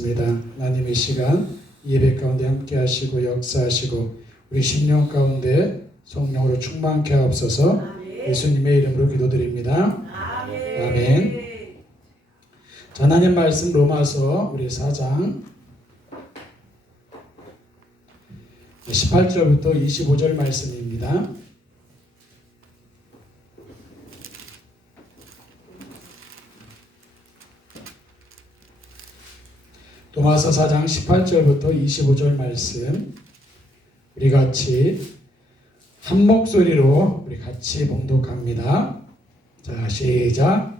기도하겠습니다. 하나님의 시간 예배 가운데 함께 하시고 역사하시고 우리 심령 가운데 성령으로 충만케 하옵소서. 예수님의 이름으로 기도드립니다. 아멘. 자, 하나님 말씀 로마서 우리 4장 18절부터 25절 말씀입니다. 로마서 4장 18절부터 25절 말씀 우리 같이 한 목소리로 우리 같이 봉독합니다. 자, 시작.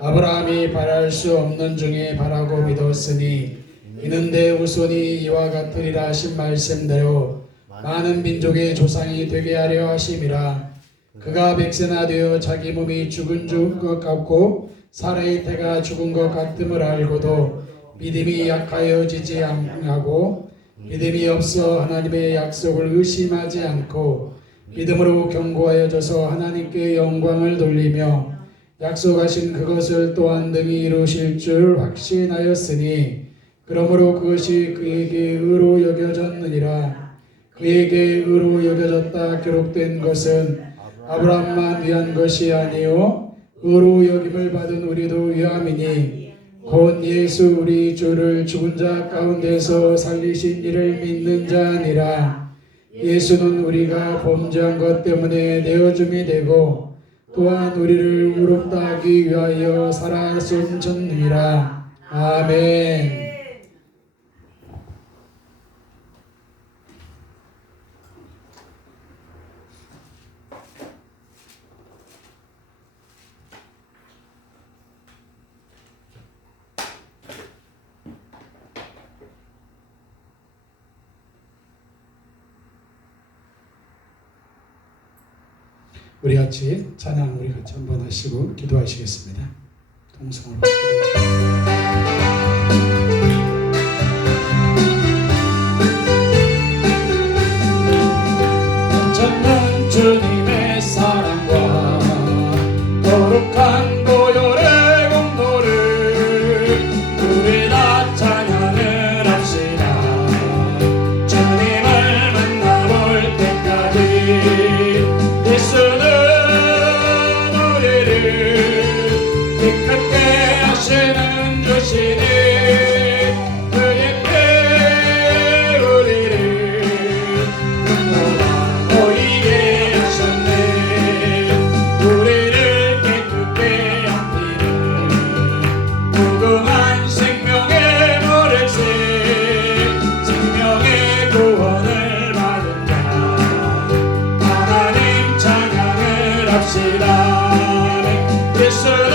아브라함이 바랄 수 없는 중에 바라고 믿었으니 이는 내 후손이 이와 같으리라 하신 말씀대로 많은 민족의 조상이 되게 하려 하심이라. 그가 백세나 되어 자기 몸이 죽은 것 같고 사라의 태가 죽은 것 같음을 알고도 믿음이 약하여지지 아니하고 믿음이 없어 하나님의 약속을 의심하지 않고 믿음으로 견고하여져서 하나님께 영광을 돌리며 약속하신 그것을 또한 능히 이루실 줄 확신하였으니 그러므로 그것이 그에게 의로 여겨졌느니라. 그에게 의로 여겨졌다 기록된 것은 아브라함만 위한 것이 아니요 의로 여김을 받은 우리도 위함이니 곧 예수 우리 주를 죽은 자 가운데서 살리신 이를 믿는 자니라. 예수는 우리가 범죄한 것 때문에 내어줌이 되고 또한 우리를 의롭다 하기 위하여 살아선천이라. 아멘. 우리 같이 찬양 우리 같이 한번 하시고 기도하시겠습니다. 동성으로 전는 주님의 사랑과 거룩한 보혈의 공로를 우리 다 찬양을 합시다. 주님을 만나볼 때까지 예수는 하시는 주시니 그의 피 우리를 눈보라 보이게 하셨네. 우리를 깨끗게 한 피를 무궁한 생명의 노래새 생명의 구원을 받은 자 하나님 찬양을 합시다. 예수는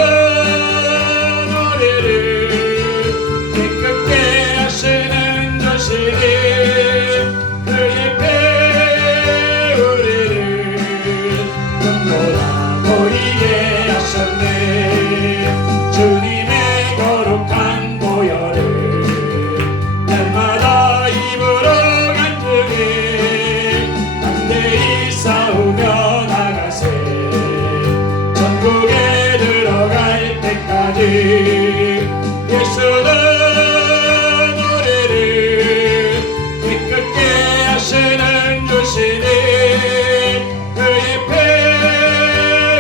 주님의 거룩한 보혈을 날마다 입으로 간증해 담대히 싸우며 나가세. 천국에 들어갈 때까지 예수는 우리를 깨끗게 하시는 주시니 그의 피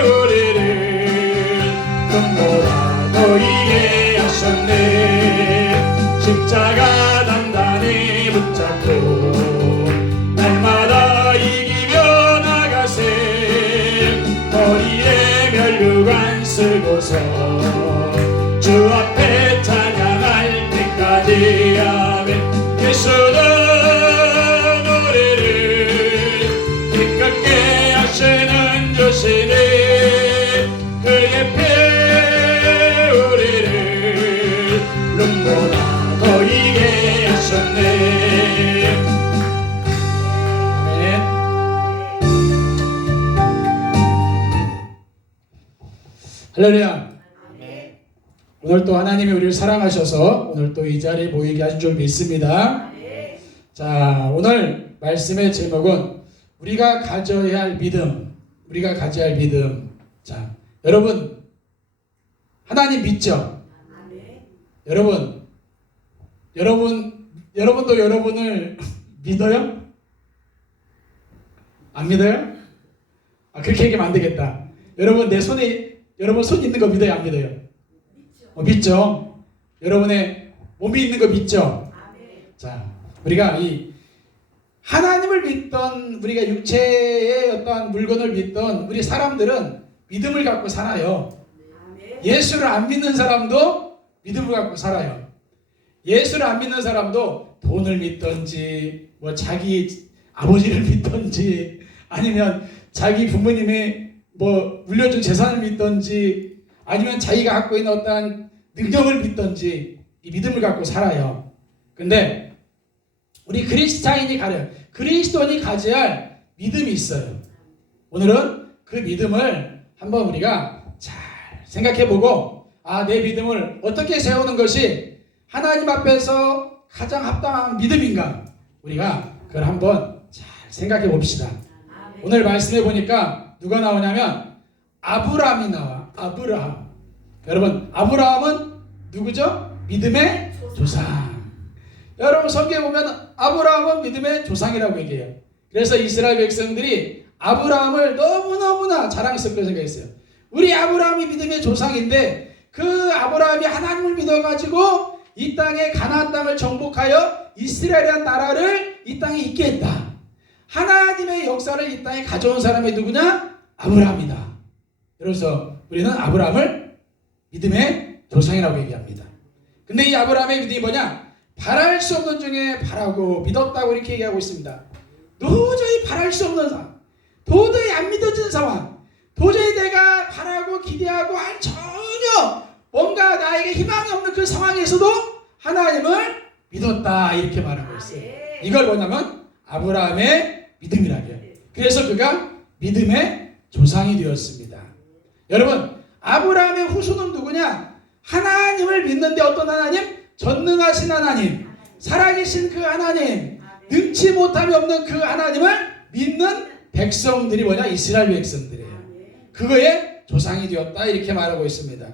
우리를 눈보라 보이게 하셨네. 십자가 단단히 붙잡고 날마다 이기며 나가세. 머리에 면류관 쓰고서 주 앞에 찬양할 때까지. 아멘. 예수는 우리를 깨끗게 하시는 주시니 그의 피 우리를 눈보라 보이게 하셨네. 아멘. 할렐루야. 오늘 또 하나님이 우리를 사랑하셔서 오늘 또 이 자리에 모이게 하신 줄 믿습니다. 자, 오늘 말씀의 제목은 우리가 가져야 할 믿음. 우리가 가져야 할 믿음. 자, 여러분 하나님 믿죠? 여러분 여러분도 여러분을 믿어요? 안 믿어요? 그렇게 얘기하면 안 되겠다. 여러분 여러분 손 있는 거 믿어요? 안 믿어요? 믿죠? 여러분의 몸이 있는 거 믿죠? 자, 우리가 이 하나님을 믿던, 우리가 육체의 어떠한 물건을 믿던 우리 사람들은 믿음을 갖고 살아요. 예수를 안 믿는 사람도 믿음을 갖고 살아요. 예수를 안 믿는 사람도 돈을 믿던지, 뭐 자기 아버지를 믿던지, 아니면 자기 부모님의 뭐 물려준 재산을 믿던지, 아니면 자기가 갖고 있는 어떠한 능력을 믿던지, 이 믿음을 갖고 살아요. 근데 우리 그리스도인이 가져야 할 믿음이 있어요. 오늘은 그 믿음을 한번 우리가 잘 생각해보고, 내 믿음을 어떻게 세우는 것이 하나님 앞에서 가장 합당한 믿음인가, 우리가 그걸 한번 잘 생각해 봅시다. 오늘 말씀해 보니까 누가 나오냐면 아브라함이 나와. 아브라함. 여러분, 아브라함은 누구죠? 믿음의 조상. 여러분, 성경에 보면 아브라함은 믿음의 조상이라고 얘기해요. 그래서 이스라엘 백성들이 아브라함을 너무너무나 자랑스럽게 생각했어요. 우리 아브라함이 믿음의 조상인데, 그 아브라함이 하나님을 믿어가지고 이 땅에 가나안 땅을 정복하여 이스라엘이라는 나라를 이 땅에 있게 했다. 하나님의 역사를 이 땅에 가져온 사람이 누구냐? 아브라함이다. 그래서 우리는 아브라함을 믿음의 조상이라고 얘기합니다. 근데 이 아브라함의 믿음이 뭐냐? 바랄 수 없는 중에 바라고 믿었다고 이렇게 얘기하고 있습니다. 도저히 바랄 수 없는 상황, 도저히 안 믿어지는 상황, 도저히 내가 바라고 기대하고 전혀 뭔가 나에게 희망이 없는 그 상황에서도 하나님을 믿었다, 이렇게 말하고 있어요. 이걸 뭐냐면 아브라함의 믿음이라고요. 그래서 그가 믿음의 조상이 되었습니다. 여러분, 아브라함의 후손은 누구냐? 하나님을 믿는데 어떤 하나님? 전능하신 하나님, 살아계신 그 하나님, 능치 못함이 없는 그 하나님을 믿는 백성들이 뭐냐? 이스라엘 백성들이에요. 그거의 조상이 되었다, 이렇게 말하고 있습니다.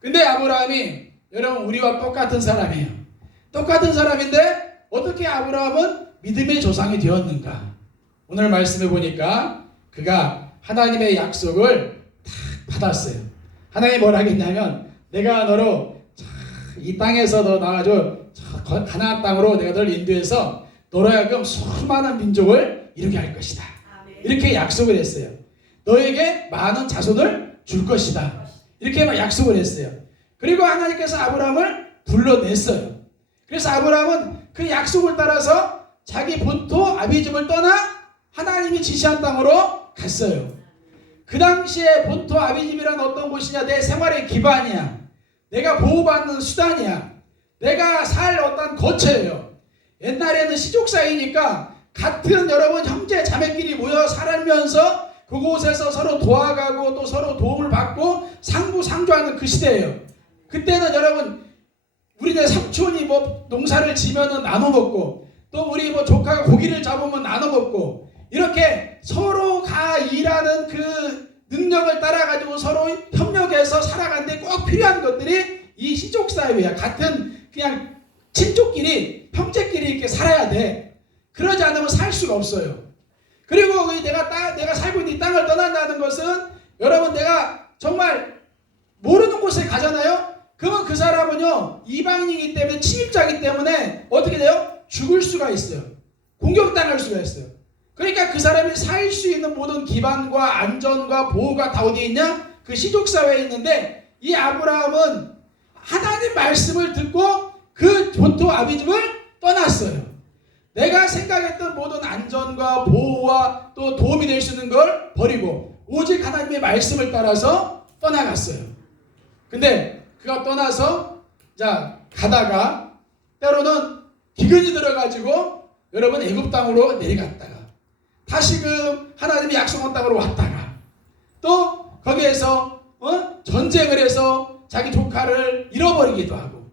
근데 아브라함이 여러분 우리와 똑같은 사람이에요. 똑같은 사람인데 어떻게 아브라함은 믿음의 조상이 되었는가? 오늘 말씀해 보니까 그가 하나님의 약속을 다 받았어요. 하나님이 뭐라 하겠냐면, 내가 너로 이 땅에서 너 나가줘 가나안 땅으로 내가 너를 인도해서 너로 하여금 수많은 민족을 이루게 할 것이다. 이렇게 약속을 했어요. 너에게 많은 자손을 줄 것이다. 이렇게 약속을 했어요. 그리고 하나님께서 아브라함을 불러냈어요. 그래서 아브라함은 그 약속을 따라서 자기 본토 아비집을 떠나 하나님이 지시한 땅으로 갔어요. 그 당시에 본토 아비집이란 어떤 곳이냐? 내 생활의 기반이야. 내가 보호받는 수단이야. 내가 살 어떤 거처예요. 옛날에는 시족 사이니까 같은 여러분 형제 자매끼리 모여 살면서 그곳에서 서로 도와가고 또 서로 도움을 받고 상부상조하는 그 시대예요. 그때는 여러분 우리네 삼촌이 뭐 농사를 지면은 나눠 먹고, 또 우리 뭐 조카가 고기를 잡으면 나눠 먹고, 이렇게 서로가 일하는 그 능력을 따라 가지고 서로 협력해서 살아가는데 꼭 필요한 것들이 이 시족 사회야. 같은 그냥 친족끼리 형제끼리 이렇게 살아야 돼. 그러지 않으면 살 수가 없어요. 그리고 내가 살고 있는 이 땅을 떠난다는 것은 여러분 내가 정말 모르는 곳에 가잖아요. 그러면 그 사람은요 이방인이기 때문에 침입자이기 때문에 어떻게 돼요? 죽을 수가 있어요. 공격당할 수가 있어요. 그러니까 그 사람이 살 수 있는 모든 기반과 안전과 보호가 다 어디에 있냐? 그 시족사회에 있는데, 이 아브라함은 하나님 말씀을 듣고 그 본토 아비집을 떠났어요. 내가 생각했던 모든 안전과 보호와 또 도움이 될 수 있는 걸 버리고 오직 하나님의 말씀을 따라서 떠나갔어요. 근데 그가 떠나서 가다가 때로는 기근이 들어가지고 여러분 애굽 땅으로 내려갔다가 다시금 하나님의 약속한 땅으로 왔다가 또 거기에서 전쟁을 해서 자기 조카를 잃어버리기도 하고,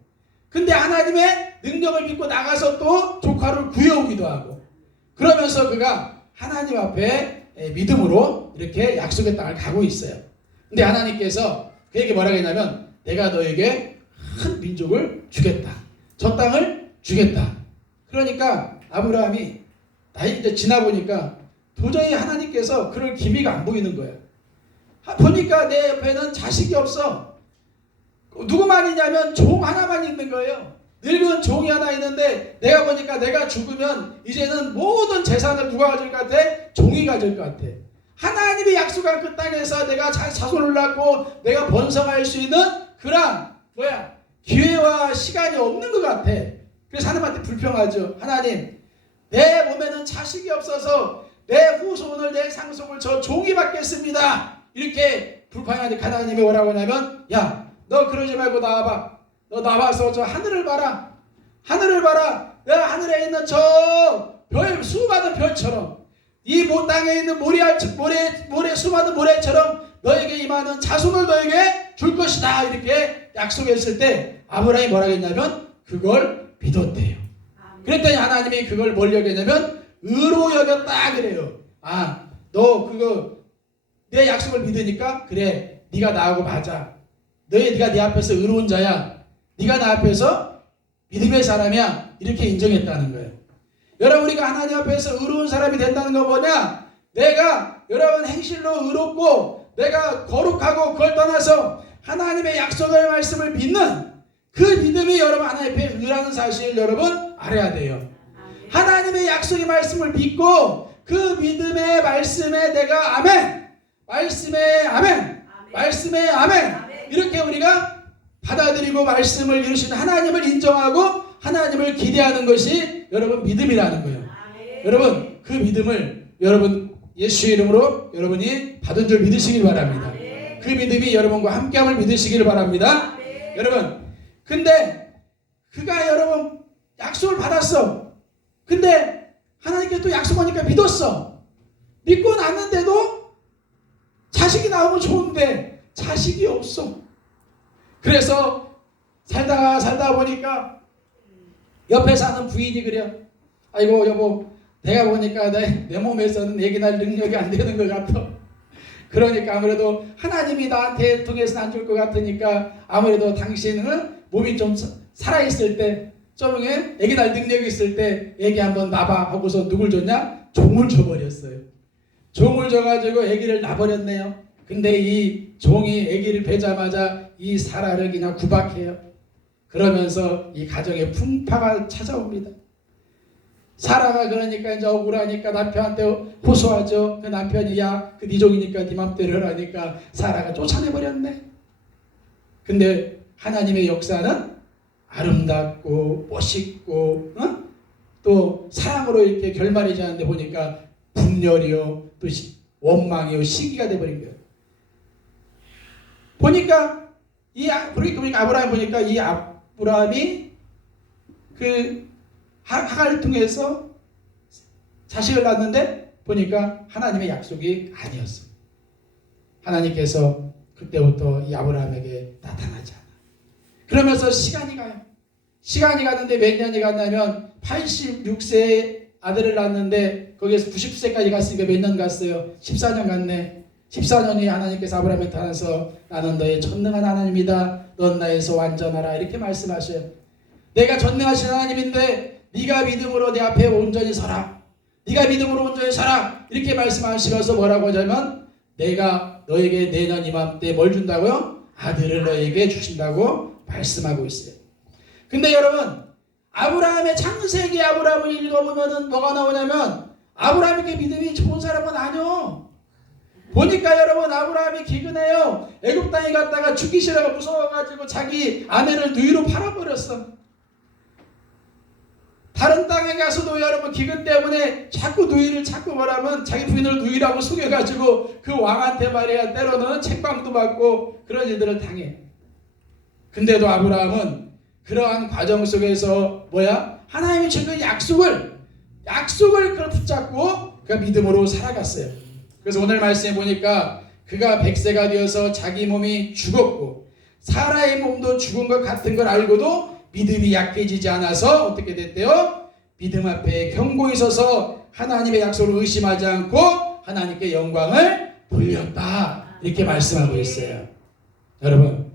근데 하나님의 능력을 믿고 나가서 또 조카를 구해오기도 하고, 그러면서 그가 하나님 앞에 믿음으로 이렇게 약속의 땅을 가고 있어요. 근데 하나님께서 그에게 뭐라고 했냐면, 내가 너에게 큰 민족을 주겠다. 저 땅을 주겠다. 그러니까 아브라함이 나이 이제 지나 보니까 도저히 하나님께서 그럴 기미가 안 보이는 거야. 보니까 내 옆에는 자식이 없어. 누구만 있냐면 종 하나만 있는 거예요. 늙은 종이 하나 있는데 내가 보니까 내가 죽으면 이제는 모든 재산을 누가 가질 것 같아? 종이 가질 것 같아. 하나님이 약속한 그 땅에서 내가 자손을 낳고 내가 번성할 수 있는 그런 기회와 시간이 없는 것 같아. 그래서 하나님한테 불평하죠. 하나님, 내 몸에는 자식이 없어서 내 후손을 내 상속을 저 종이 받겠습니다. 이렇게 불평하니까 하나님이 뭐라고 하냐면, 야, 너 그러지 말고 나와봐. 너 나와서 저 하늘을 봐라. 하늘을 봐라. 내가 하늘에 있는 저 별, 수많은 별처럼 이 땅에 있는 모래 수많은 모래처럼 너에게 임하는 자손을 너에게 줄 것이다. 이렇게 약속했을 때 아브라함이 뭐라고 했냐면 그걸 믿었대요. 그랬더니 하나님이 그걸 뭘 여겼냐면 의로 여겼다 그래요. 아, 너 그거 내 약속을 믿으니까 그래, 네가 나하고 맞아. 네가 내 앞에서 의로운 자야. 네가 나 앞에서 믿음의 사람이야. 이렇게 인정했다는 거예요. 여러분, 우리가 하나님 앞에서 의로운 사람이 된다는 거 뭐냐? 내가 여러분 행실로 의롭고 내가 거룩하고 그걸 떠나서 하나님의 약속의 말씀을 믿는 그 믿음이 여러분 하나님 앞에 의라는 사실을 여러분 알아야 돼요. 하나님의 약속의 말씀을 믿고 그 믿음의 말씀에 내가 아멘, 말씀에 아멘, 말씀에 아멘 이렇게 우리가 받아들이고 말씀을 이루신 하나님을 인정하고 하나님을 기대하는 것이 여러분 믿음이라는 거예요. 여러분 그 믿음을 여러분 예수의 이름으로 여러분이 받은 줄 믿으시길 바랍니다. 그 믿음이 여러분과 함께함을 믿으시길 바랍니다. 여러분, 근데 그가 여러분 약속을 받았어. 근데 하나님께 또 약속하니까 믿었어. 믿고 났는데도 자식이 나오면 좋은데 자식이 없어. 그래서 살다 보니까 옆에 사는 부인이 그래. 아이고 여보, 내가 보니까 내 몸에서는 애기 낳을 능력이 안 되는 것 같아. 그러니까 아무래도 하나님이 나한테 통해서는 안 줄 것 같으니까 아무래도 당신은 몸이 좀 살아있을 때, 좀 애기 낳을 능력이 있을 때 애기 한번 낳아봐 하고서 누굴 줬냐? 종을 줘버렸어요. 종을 줘가지고 애기를 낳아버렸네요. 근데 이 종이 애기를 베자마자 이 사라를 그냥 구박해요. 그러면서 이 가정에 풍파가 찾아옵니다. 사라가 그러니까 이제 억울하니까 남편한테 호소하죠. 그 남편이 야, 그 네 종이니까 네 맘대로 하라니까 사라가 쫓아내버렸네. 근데 하나님의 역사는 아름답고 멋있고 또 사랑으로 이렇게 결말이지 않는데 보니까 분열이요, 또 원망이요, 시기가 돼버린 거예요. 보니까 그러니까 아브라함 보니까 이 아브라함이 그 하갈을 통해서 자식을 낳았는데 보니까 하나님의 약속이 아니었어. 하나님께서 그때부터 이 아브라함에게 나타나지 않아. 그러면서 시간이 가요. 시간이 가는데 몇 년이 갔냐면 86세에 아들을 낳았는데 거기에서 90세까지 갔으니까 몇 년 갔어요? 14년 갔네. 14년이 하나님께서 아브라함에 타나서 나는 너의 전능한 하나님이다. 넌 나에서 완전하라. 이렇게 말씀하셔요. 내가 전능하신 하나님인데 네가 믿음으로 내 앞에 온전히 서라. 네가 믿음으로 온전히 서라. 이렇게 말씀하시면서 뭐라고 하냐면 내가 너에게 내년 이맘때 뭘 준다고요? 아들을 너에게 주신다고 말씀하고 있어요. 근데 여러분 아브라함의 창세기 아브라함을 읽어보면 뭐가 나오냐면 아브라함에게 믿음이 좋은 사람은 아니요. 보니까 여러분 아브라함이 기근해요. 애굽 땅에 갔다가 죽기 싫어가 무서워가지고 자기 아내를 누이로 팔아버렸어. 다른 땅에 가서도 여러분 기근 때문에 자꾸 누이를 자꾸 뭐라면 자기 부인을 누이라고 속여가지고 그 왕한테 말이야 때로는 책방도 받고 그런 일들을 당해. 근데도 아브라함은 그러한 과정 속에서 하나님이 주는 약속을 그걸 붙잡고 그가 믿음으로 살아갔어요. 그래서 오늘 말씀에 보니까 그가 100세가 되어서 자기 몸이 죽었고 사라의 몸도 죽은 것 같은 걸 알고도 믿음이 약해지지 않아서 어떻게 됐대요? 믿음 앞에 견고히 서서 하나님의 약속을 의심하지 않고 하나님께 영광을 돌렸다. 이렇게 말씀하고 있어요. 여러분,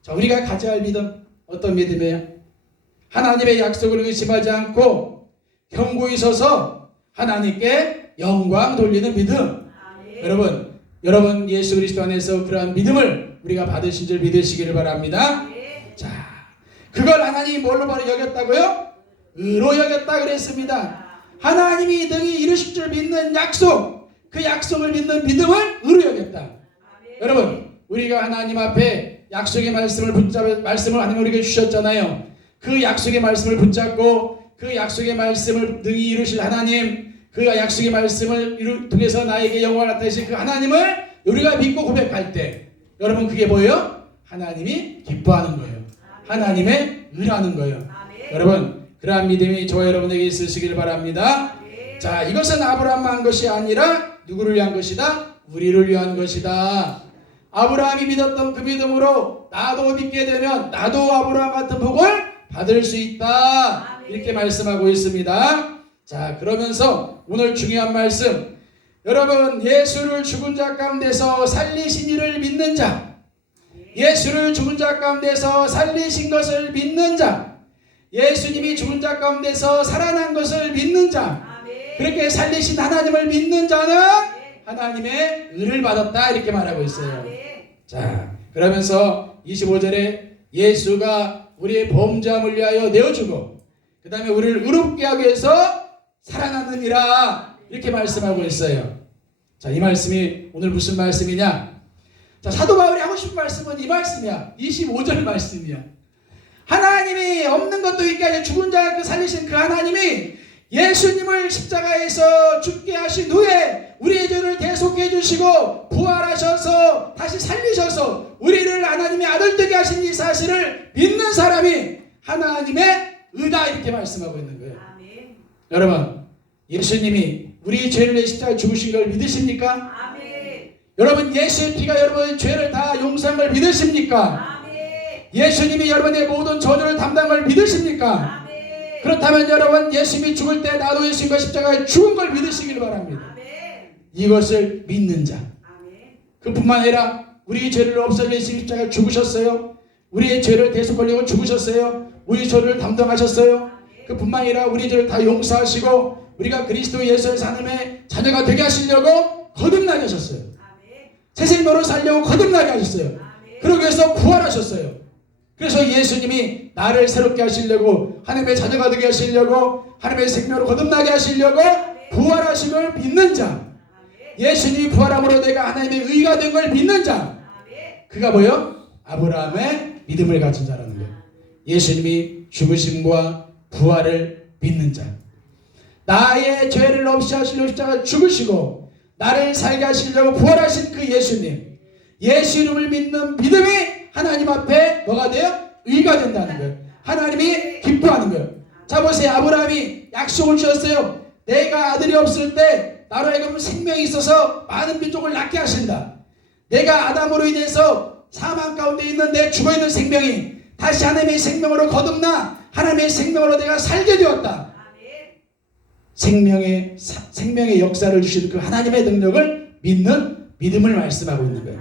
자, 우리가 가져야 할 믿음 어떤 믿음이에요? 하나님의 약속을 의심하지 않고 견고히 서서 하나님께 영광 돌리는 믿음. 여러분 예수 그리스도 안에서 그러한 믿음을 우리가 받으신 줄 믿으시기를 바랍니다. 자, 그걸 하나님이 뭘로 여겼다고요? 의로 여겼다 그랬습니다. 하나님이 능히 이루실 줄 믿는 약속, 그 약속을 믿는 믿음을 의로 여겼다. 여러분, 우리가 하나님 앞에 약속의 말씀을 말씀을 하나님 우리에게 주셨잖아요. 그 약속의 말씀을 붙잡고 그 약속의 말씀을 능히 이루실 하나님, 그 약속의 말씀을 통해서 나에게 영광을 나타내신 그 하나님을 우리가 믿고 고백할 때, 여러분 그게 뭐예요? 하나님이 기뻐하는 거예요. 하나님의 의라는 거예요. 여러분, 그러한 믿음이 저와 여러분에게 있으시길 바랍니다. 자, 이것은 아브라함만 한 것이 아니라 누구를 위한 것이다? 우리를 위한 것이다. 아브라함이 믿었던 그 믿음으로 나도 믿게 되면 나도 아브라함 같은 복을 받을 수 있다. 이렇게 말씀하고 있습니다. 자, 그러면서 오늘 중요한 말씀, 여러분 예수를 죽은 자 가운데서 살리신 이를 믿는 자, 예수를 죽은 자 가운데서 살리신 것을 믿는 자, 예수님이 죽은 자 가운데서 살아난 것을 믿는 자, 그렇게 살리신 하나님을 믿는 자는 하나님의 의를 받았다 이렇게 말하고 있어요. 자, 그러면서 25절에 예수가 우리의 범죄함을 위하여 내어주고 그 다음에 우리를 의롭게 하기 위해서 살아났느니라 이렇게 말씀하고 있어요. 자, 이 말씀이 오늘 무슨 말씀이냐? 자, 사도 바울이 하고 싶은 말씀은 이 말씀이야. 25절 말씀이야. 하나님이 없는 것도 있게 하여 죽은 자를 살리신 그 하나님이 예수님을 십자가에서 죽게 하신 후에 우리의 죄를 대속해 주시고 부활하셔서 다시 살리셔서 우리를 하나님의 아들 되게 하신 이 사실을 믿는 사람이 하나님의 의다 이렇게 말씀하고 있는 거예요. 아멘. 여러분, 예수님이 우리 죄를 내 십자가에 죽으신 걸 믿으십니까? 아멘. 여러분, 예수의 피가 여러분의 죄를 다 용서한 걸 믿으십니까? 아멘. 예수님이 여러분의 모든 저주를 담당한 걸 믿으십니까? 아멘. 그렇다면 여러분, 예수님이 죽을 때 나도 예수님과 십자가에 죽은 걸 믿으시길 바랍니다. 아멘. 이것을 믿는 자. 아멘. 그뿐만 아니라 우리의 죄를 없애려 예수님 십자가에 죽으셨어요. 우리의 죄를 대속하려고 죽으셨어요. 우리 죄를 담당하셨어요. 그뿐만 아니라 우리 죄를 다 용서하시고 우리가 그리스도 예수의 하나님의 자녀가 되게 하시려고 거듭나게 하셨어요. 새 생명으로 살려고 거듭나게 하셨어요. 그러기 위해서 부활하셨어요. 그래서 예수님이 나를 새롭게 하시려고 하나님의 자녀가 되게 하시려고 하나님의 생명으로 거듭나게 하시려고 부활하심을 믿는 자, 예수님이 부활함으로 내가 하나님의 의가 된 걸 믿는 자, 그가 뭐요? 아브라함의 믿음을 가진 자라는 거예요. 예수님이 죽으심과 부활을 믿는 자, 나의 죄를 없이 하시려고 십자가에 죽으시고 나를 살게 하시려고 부활하신 그 예수님, 예수 이름을 믿는 믿음이 하나님 앞에 뭐가 돼요? 의가 된다는 거예요. 하나님이 기뻐하는 거예요. 자, 보세요. 아브라함이 약속을 주었어요. 내가 아들이 없을 때 나로 하여금 생명이 있어서 많은 민족을 낳게 하신다. 내가 아담으로 인해서 사망 가운데 있는 내 죽어있는 생명이 다시 하나님의 생명으로 거듭나 하나님의 생명으로 내가 살게 되었다. 생명의 역사를 주시는 그 하나님의 능력을 믿는 믿음을 말씀하고 있는 거예요.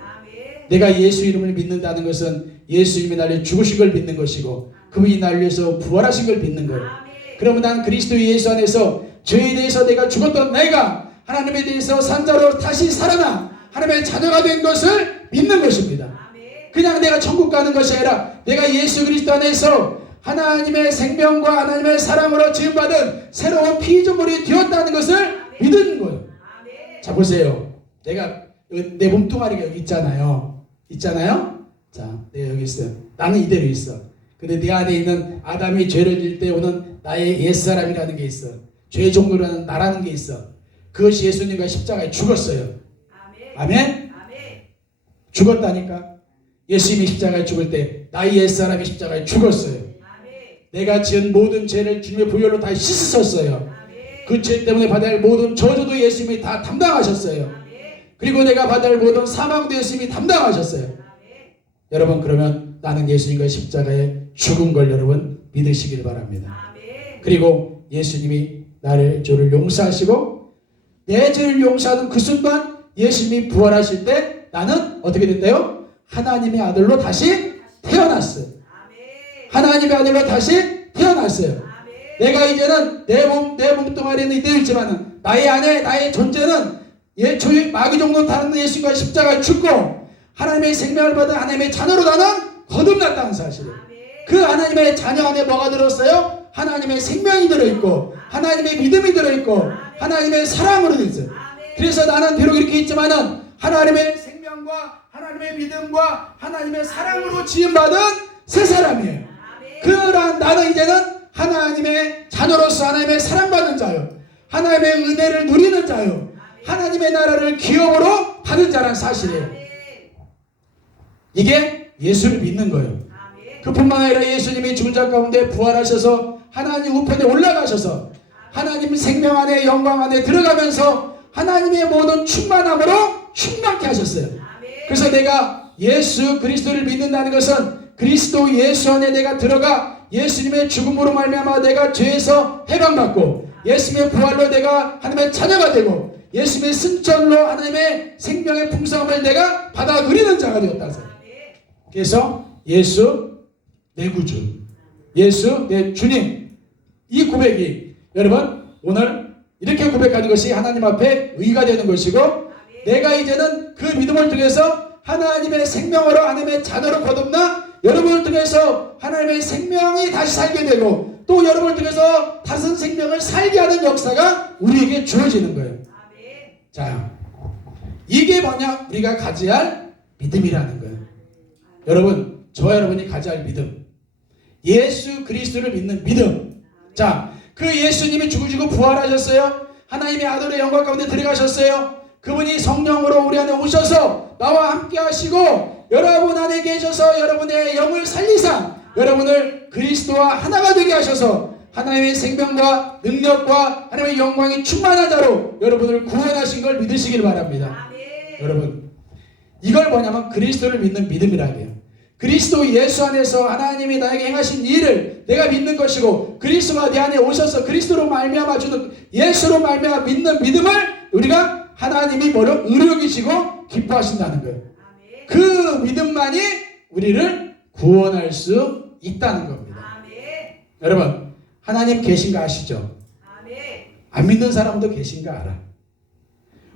내가 예수 이름을 믿는다는 것은 예수님이 나를 죽으신 걸 믿는 것이고 그분이 나를 위해서 부활하신 걸 믿는 거예요. 그러면 난 그리스도 예수 안에서 죄에 대해서 내가 죽었던 내가 하나님에 대해서 산자로 다시 살아나 하나님의 자녀가 된 것을 믿는 것입니다. 그냥 내가 천국 가는 것이 아니라 내가 예수 그리스도 안에서 하나님의 생명과 하나님의 사랑으로 지음받은 새로운 피조물이 되었다는 것을 믿는 거예요. 자, 보세요. 내가 내 몸뚱아리가 여기 있잖아요. 자, 내가 여기 있어요. 나는 이대로 있어. 근데 내 안에 있는 아담이 죄를 질 때 오는 나의 옛사람이라는 게 있어. 죄 종류라는 나라는 게 있어. 그것이 예수님과 십자가에 죽었어요. 아멘? 죽었다니까. 예수님이 십자가에 죽을 때 나의 옛사람이 십자가에 죽었어요. 내가 지은 모든 죄를 주님의 보혈로 다 씻으셨어요. 그 죄 때문에 받아야 할 모든 저주도 예수님이 다 담당하셨어요. 그리고 내가 받아야 할 모든 사망도 예수님이 담당하셨어요. 여러분, 그러면 나는 예수님과 십자가에 죽은 걸 여러분 믿으시길 바랍니다. 그리고 예수님이 나를 죄를 용서하시고 내 죄를 용서하는 그 순간 예수님이 부활하실 때 나는 어떻게 된대요? 하나님의 아들로 다시 태어났어요. 하나님의 아들로 다시 태어났어요. 내가 이제는 내 몸뚱아리는 이대로 있지만 나의 안에 나의 존재는 마귀 종로 다른 예수님과 십자가를 죽고 하나님의 생명을 받은 하나님의 자녀로 나는 거듭났다는 사실이에요. 그 하나님의 자녀 안에 뭐가 들었어요? 하나님의 생명이 들어있고 하나님의 믿음이 들어있고 하나님의 사랑으로 들어있어요. 그래서 나는 비록 이렇게 있지만은 하나님의 생명과 하나님의 믿음과 하나님의 사랑으로 지음받은 새 사람이에요. 그러한 나는 이제는 하나님의 자녀로서 하나님의 사랑받는 자요, 하나님의 은혜를 누리는 자요, 하나님의 나라를 기업으로 받은 자라는 사실이에요. 이게 예수를 믿는 거예요. 그뿐만 아니라 예수님이 죽은 자 가운데 부활하셔서 하나님 우편에 올라가셔서 하나님 생명 안에 영광 안에 들어가면서 하나님의 모든 충만함으로 충만케 하셨어요. 그래서 내가 예수 그리스도를 믿는다는 것은 그리스도 예수 안에 내가 들어가 예수님의 죽음으로 말미암아 내가 죄에서 해방받고 예수님의 부활로 내가 하나님의 자녀가 되고 예수님의 승천으로 하나님의 생명의 풍성함을 내가 받아 누리는 자가 되었다. 그래서 예수 내 구주, 예수 내 주님, 이 고백이 여러분 오늘 이렇게 고백하는 것이 하나님 앞에 의가 되는 것이고 내가 이제는 그 믿음을 통해서 하나님의 생명으로 하나님의 자녀로 거듭나 여러분을 통해서 하나님의 생명이 다시 살게 되고 또 여러분을 통해서 다른 생명을 살게 하는 역사가 우리에게 주어지는 거예요. 자, 이게 뭐냐? 우리가 가져야 할 믿음이라는 거예요. 여러분, 저와 여러분이 가져야 할 믿음, 예수 그리스도를 믿는 믿음. 자, 그 예수님이 죽으시고 부활하셨어요. 하나님의 아들의 영광 가운데 들어가셨어요. 그분이 성령으로 우리 안에 오셔서 나와 함께 하시고 여러분 안에 계셔서 여러분의 영을 살리사 여러분을 그리스도와 하나가 되게 하셔서 하나님의 생명과 능력과 하나님의 영광이 충만한 자로 여러분을 구원하신 걸 믿으시길 바랍니다. 여러분, 이걸 뭐냐면 그리스도를 믿는 믿음이라고 해요. 그리스도 예수 안에서 하나님이 나에게 행하신 일을 내가 믿는 것이고 그리스도가 내 안에 오셔서 그리스도로 말미암아 주는 예수로 말미암아 믿는 믿음을 우리가 하나님이 뭐로 의뢰기시고 기뻐하신다는 거예요. 그 믿음만이 우리를 구원할 수 있다는 겁니다. 여러분, 하나님 계신 거 아시죠? 안 믿는 사람도 계신 거 알아.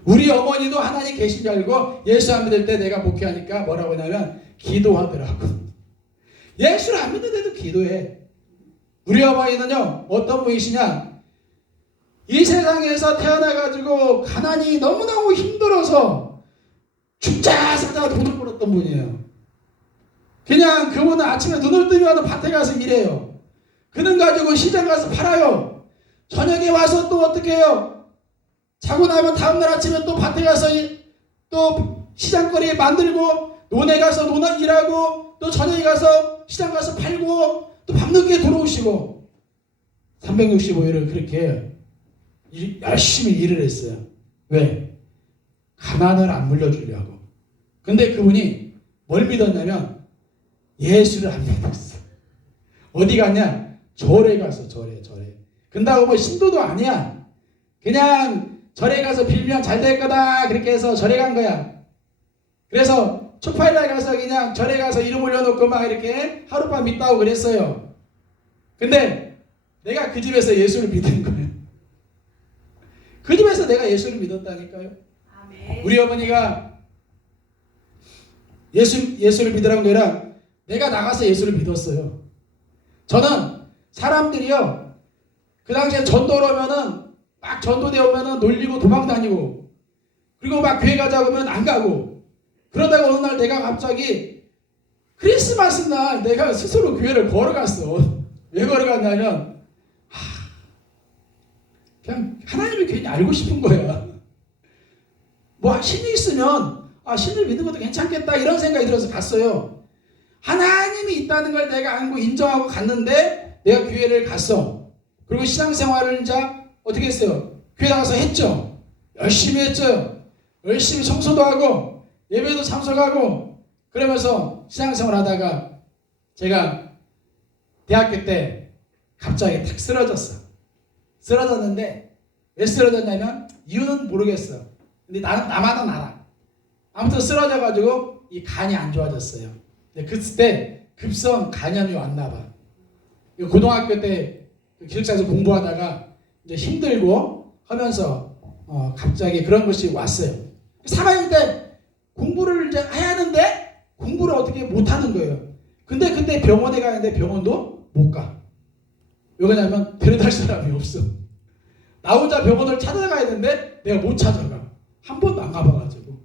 우리 어머니도 하나님 계신 줄 알고 예수 안 믿을 때 내가 목회하니까 뭐라고 하냐면 기도하더라고. 예수를 안 믿는데도 기도해. 우리 어머니는요 어떤 분이시냐, 이 세상에서 태어나가지고 가난이 너무너무 힘들어서 죽자 사자 돈을 벌었던 분이에요. 그냥 그분은 아침에 눈을 뜨면 밭에 가서 일해요. 그는 가지고 시장 가서 팔아요. 저녁에 와서 또 어떻게 해요? 자고 나면 다음날 아침에 또 밭에 가서 또 시장거리 만들고 논에 가서 논 일하고 또 저녁에 가서 시장 가서 팔고 또 밤늦게 들어오시고 365일을 그렇게 열심히 일을 했어요. 왜? 가난을 안 물려주려고. 근데 그분이 뭘 믿었냐면 예수를 안 믿었어. 어디 갔냐? 절에 가서 절에. 근다고 뭐 신도도 아니야. 그냥 절에 가서 빌면 잘 될 거다 그렇게 해서 절에 간 거야. 그래서 초파일날 가서 그냥 절에 가서 이름 올려놓고 막 이렇게 하룻밤 있다고 그랬어요. 근데 내가 그 집에서 예수를 믿은 거예요. 그 집에서 내가 예수를 믿었다니까요. 아멘. 우리 어머니가 예수를 믿으라는 게 아니라 내가 나가서 예수를 믿었어요. 저는 사람들이요 그 당시에 전도를 오면은 막 전도대 오면은 놀리고 도망 다니고 그리고 막 교회 가자고 하면 안 가고 그러다가 어느 날 내가 갑자기 크리스마스 날 내가 스스로 교회를 걸어갔어. 왜 걸어갔냐면 그냥 하나님을 괜히 알고 싶은 거야. 뭐 신이 있으면 신을 믿는 것도 괜찮겠다 이런 생각이 들어서 갔어요. 하나님이 있다는 걸 내가 알고 인정하고 갔는데 내가 교회를 갔어. 그리고 신앙생활을 이제 어떻게 했어요? 교회 나가서 했죠. 열심히 했죠. 열심히 청소도 하고 예배도 참석하고 그러면서 신앙생활 하다가 제가 대학교 때 갑자기 탁 쓰러졌어. 쓰러졌는데 왜 쓰러졌냐면 이유는 모르겠어. 근데 나마다 알아. 아무튼 쓰러져가지고 이 간이 안 좋아졌어요. 근데 그때 급성 간염이 왔나 봐. 고등학교 때 기숙사에서 공부하다가 이제 힘들고 하면서 갑자기 그런 것이 왔어요. 3학년 때 공부를 이제 해야 하는데 공부를 어떻게 못하는 거예요. 근데 그때 병원에 가는데 병원도 못 가. 왜 그러냐면 데려다 줄 사람이 없어. 나 혼자 병원을 찾아가야 되는데 내가 못 찾아가. 한 번도 안 가봐가지고.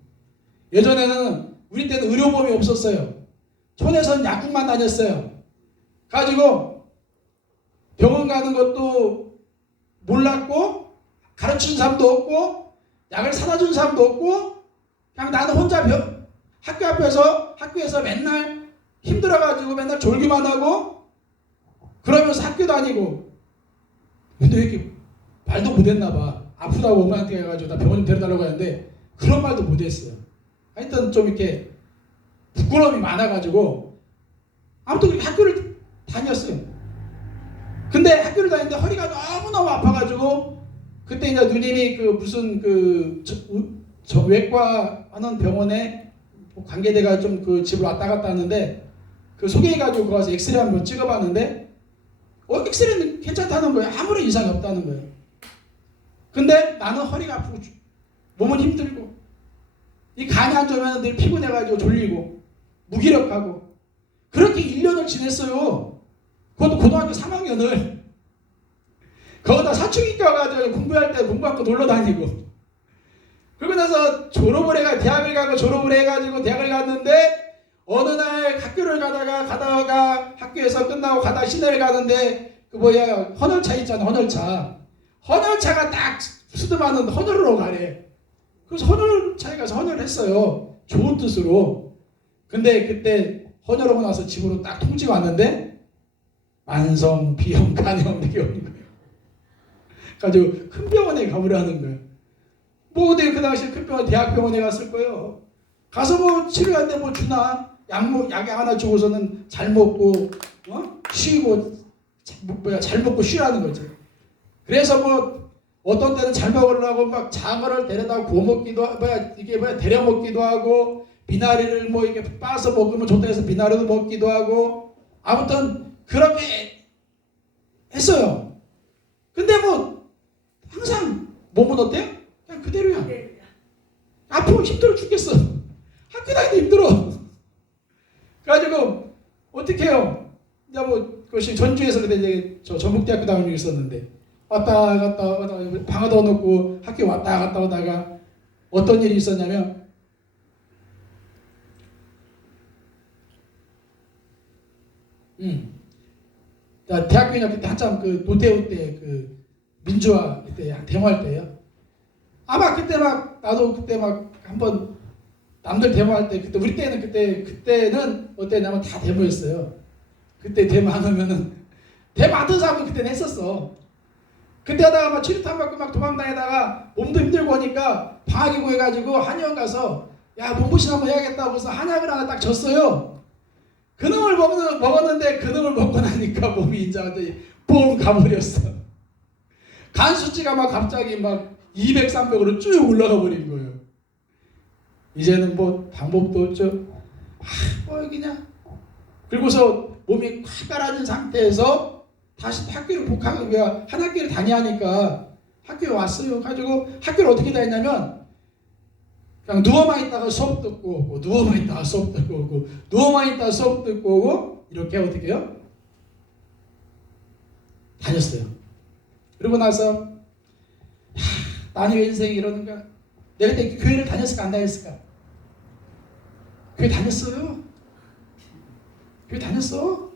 예전에는 우리 때는 의료보험이 없었어요. 촌에서는 약국만 다녔어요. 가지고 병원 가는 것도 몰랐고 가르치는 사람도 없고 약을 사다 준 사람도 없고 그냥 나는 혼자 학교에서 맨날 힘들어가지고 맨날 졸기만 하고 그러면서 학교 다니고. 근데 왜 이렇게 말도 못했나 봐. 아프다고 엄마한테 해가지고 나 병원 좀 데려달라고 하는데 그런 말도 못했어요. 하여튼 좀 이렇게 부끄러움이 많아가지고 아무튼 그렇게 학교를 다녔어요. 근데 학교를 다니는데 허리가 너무너무 아파가지고 그때 이제 누님이 그 무슨 외과 하는 병원에 관계대가 좀 그 집을 왔다 갔다 하는데 그 소개해가지고 가서 엑스레이 한번 찍어봤는데 엑스레이는 괜찮다는 거예요. 아무런 이상이 없다는 거예요. 근데 나는 허리가 아프고 몸은 힘들고 이 간이 안 좋으면 늘 피곤해가지고 졸리고 무기력하고 그렇게 1년을 지냈어요. 그것도 고등학교 3학년을 거기다 사춘기과 가지고 공부할 때 공부하고 놀러 다니고 그러고 나서 대학을 가고 졸업을 해가지고 대학을 갔는데 어느 날 학교를 가다가 학교에서 끝나고 가다가 시내를 가는데 헌혈차 있잖아. 헌혈차가 딱 수dum하는 헌혈로 가래. 그래서 헌혈차에 가서 헌혈을 했어요. 좋은 뜻으로. 근데 그때 헌혈하고 나서 집으로 딱 통지가 왔는데 만성 비형 간염 이렇게 오는 거예요. 가지고 큰 병원에 가보라는 거예요. 뭐 어디 그 당시 큰 병원 대학병원에 갔을 거예요. 가서 뭐 치료하는데 뭐 주나 약 하나 주고서는 잘 먹고 쉬고 잘 먹고 쉬라는 거죠. 그래서 뭐 어떤 때는 잘 먹으려고 막 장어를 데려다 구워 먹기도 데려 먹기도 하고 미나리를 뭐 이렇게 빻아서 먹으면 좋다 해서 미나리도 먹기도 하고 아무튼 그렇게 했어요. 근데 뭐 항상 몸은 어때요? 그냥 그대로야. 아프면 힘들어 죽겠어. 학교 다니기 힘들어. 그래가지고 어떻게 해요? 이제 뭐 그것이 전주에서 그때 이제 저 전북대학교 다니고 있었는데 왔다 갔다 방 얻어놓고 학교 왔다 갔다 오다가 어떤 일이 있었냐면 대학교 1학년 그때 한참 그 노태우 때 그 민주화 그때 데모할 때예요. 아마 그때 막 나도 그때 막 한번 남들 데모할 때 그때 우리 때는 그때는 어땠냐면 다 데모였어요. 그때 데모 안 하면은 데모하던 사람은 그때는 했었어. 그때 하다가 막 치료탄 맞고 막 도망다니다가 몸도 힘들고 하니까 방학이고 해가지고 한의원 가서 야 몸보신 한번 해야겠다고 해서 한약을 하나 딱 줬어요. 그놈을 먹었는데 그놈을 먹고 나니까 몸이 이제 완전히 뻥 가버렸어. 간 수치가 막 갑자기 막 200, 300으로 쭉 올라가 버린 거예요. 이제는 뭐 방법도 없죠. 뭐 그냥 그리고서 몸이 확 가라앉은 상태에서 다시 학교를 복학을 한 학기를 다녀야 하니까 학교에 왔어요. 가지고 학교를 어떻게 다녔냐면 그냥 누워만 있다가 수업 듣고 오고 누워만 있다가 수업 듣고 오고 누워만 있다가 수업 듣고 오고 이렇게 어떻게 해요? 다녔어요. 그러고 나서 나는 왜 인생이 이러는가? 내가 그때 교회를 다녔을까 안 다녔을까? 교회 다녔어요. 교회 다녔어.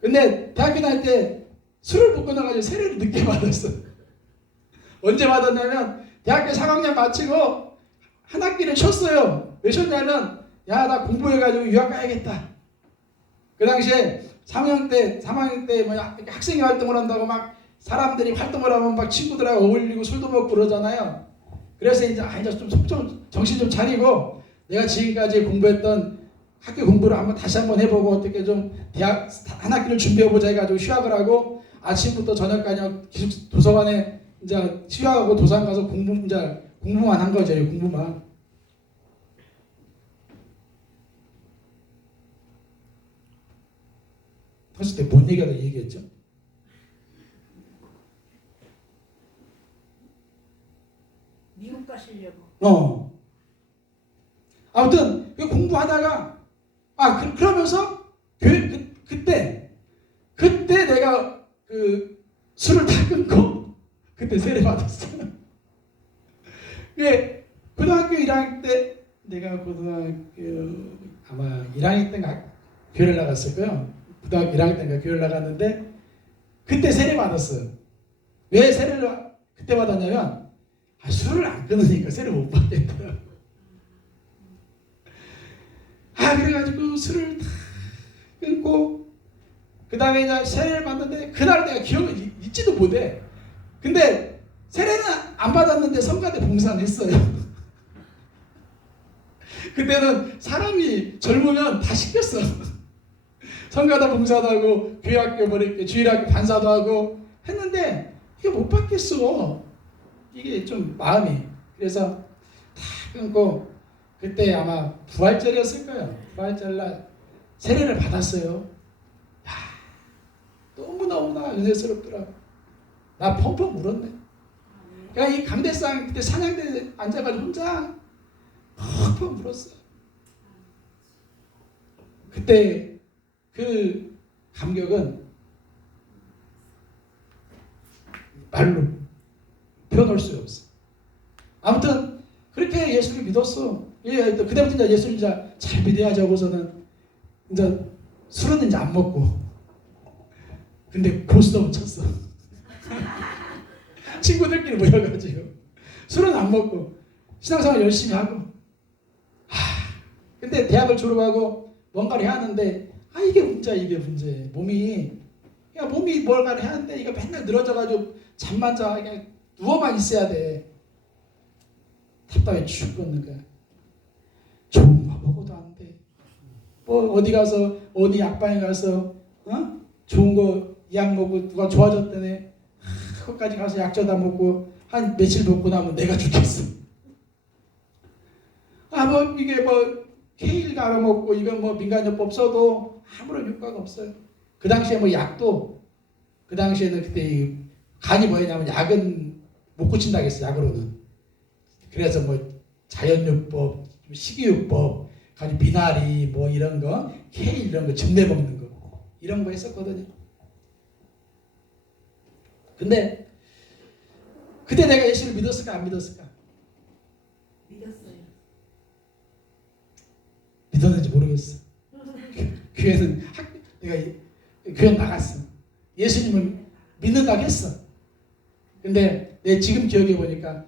근데 대학교 다닐 때 술을 못 끊어가지고 세례를 늦게 받았어. 언제 받았냐면 대학교 3학년 마치고 한 학기를 쉬었어요. 왜 쉬었냐면 야 나 공부해가지고 유학 가야겠다. 그 당시에 3학년 때 뭐 학생회 활동을 한다고 막 사람들이 활동을 하면 막 친구들하고 어울리고 술도 먹고 그러잖아요. 그래서 이제 좀 정신 좀 차리고 내가 지금까지 공부했던 학교 공부를 다시 한번 해보고 어떻게 좀 대학 한 학기를 준비해보자 해가지고 휴학을 하고 아침부터 저녁까지 기숙 도서관에 이제 휴학하고 도서관 가서 공부만 한 거죠. 공부만. 했을 때 뭔 얘기하다 얘기했죠? 미국 가시려고. 아무튼 공부하다가 그러면서 그때 내가 술을 다 끊고 그때 세례 받았어요. 고등학교 1학년 때 내가 고등학교 아마 1학년 때인가 교회를 나갔을 거예요. 고등학교 1학년 때인가 교회를 나갔는데 그때 세례 받았어요. 왜 세례를 그때 받았냐면 술을 안 끊으니까 세례 못 받겠더라고. 그래가지고 술을 다 끊고 그 다음에 이제 세례를 받는데 그날 내가 기억을 잊지도 못해. 근데 세례는 안 받았는데 성가대 봉사는 했어요. 그때는 사람이 젊으면 다 시켰어. 성가대 봉사도 하고 교회학교 주일학교 반사도 하고 했는데 이게 못 받겠어. 이게 좀 마음이. 그래서 다 끊고 그때 아마 부활절이었을 거예요. 부활절날 세례를 받았어요. 너무너무나 은혜스럽더라고. 나 펑펑 울었네. 그러니까 이 강대상 그때 사냥대에 앉아가지고 혼자 펑펑 울었어. 그때 그 감격은 말로 표현할 수 없어. 아무튼 그렇게 예수를 믿었어. 그때부터 이제 예수를 이제 잘 믿어야지 하고서는 이제 술은 이제 안 먹고. 근데 고스톱 쳤어. 친구들끼리 모여가지고 술은 안 먹고 신앙생활 열심히 하고. 근데 대학을 졸업하고 뭔가를 해야 하는데 이게 문제. 몸이 뭔가를 해야 하는데 이거 맨날 늘어져가지고 잠만 자. 그냥 누워만 있어야 돼. 답답해 죽겠는 거야. 좋은 거 먹어도 안 돼. 어디 가서 어디 약방에 가서 좋은 거 약 먹고 누가 좋아졌다네. 거기까지 가서 약 줘다 먹고 한 며칠 먹고 나면 내가 죽겠어. 이게 케일 갈아 먹고 이건 민간요법 써도 아무런 효과가 없어요. 그 당시에 약도 그 당시에는 그때 간이 뭐였냐면 약은 못 고친다 했어. 약으로는. 그래서 자연요법, 식이요법, 가지고 미나리 이런 거, 케일 이런 거 즙내 먹는 거 이런 거 했었거든요. 근데 그때 내가 예수를 믿었을까 안 믿었을까? 믿었어요. 믿었는지 모르겠어. 교회는 내가 교회 나갔어. 예수님을 믿는다고 했어. 근데 내 지금 기억해 보니까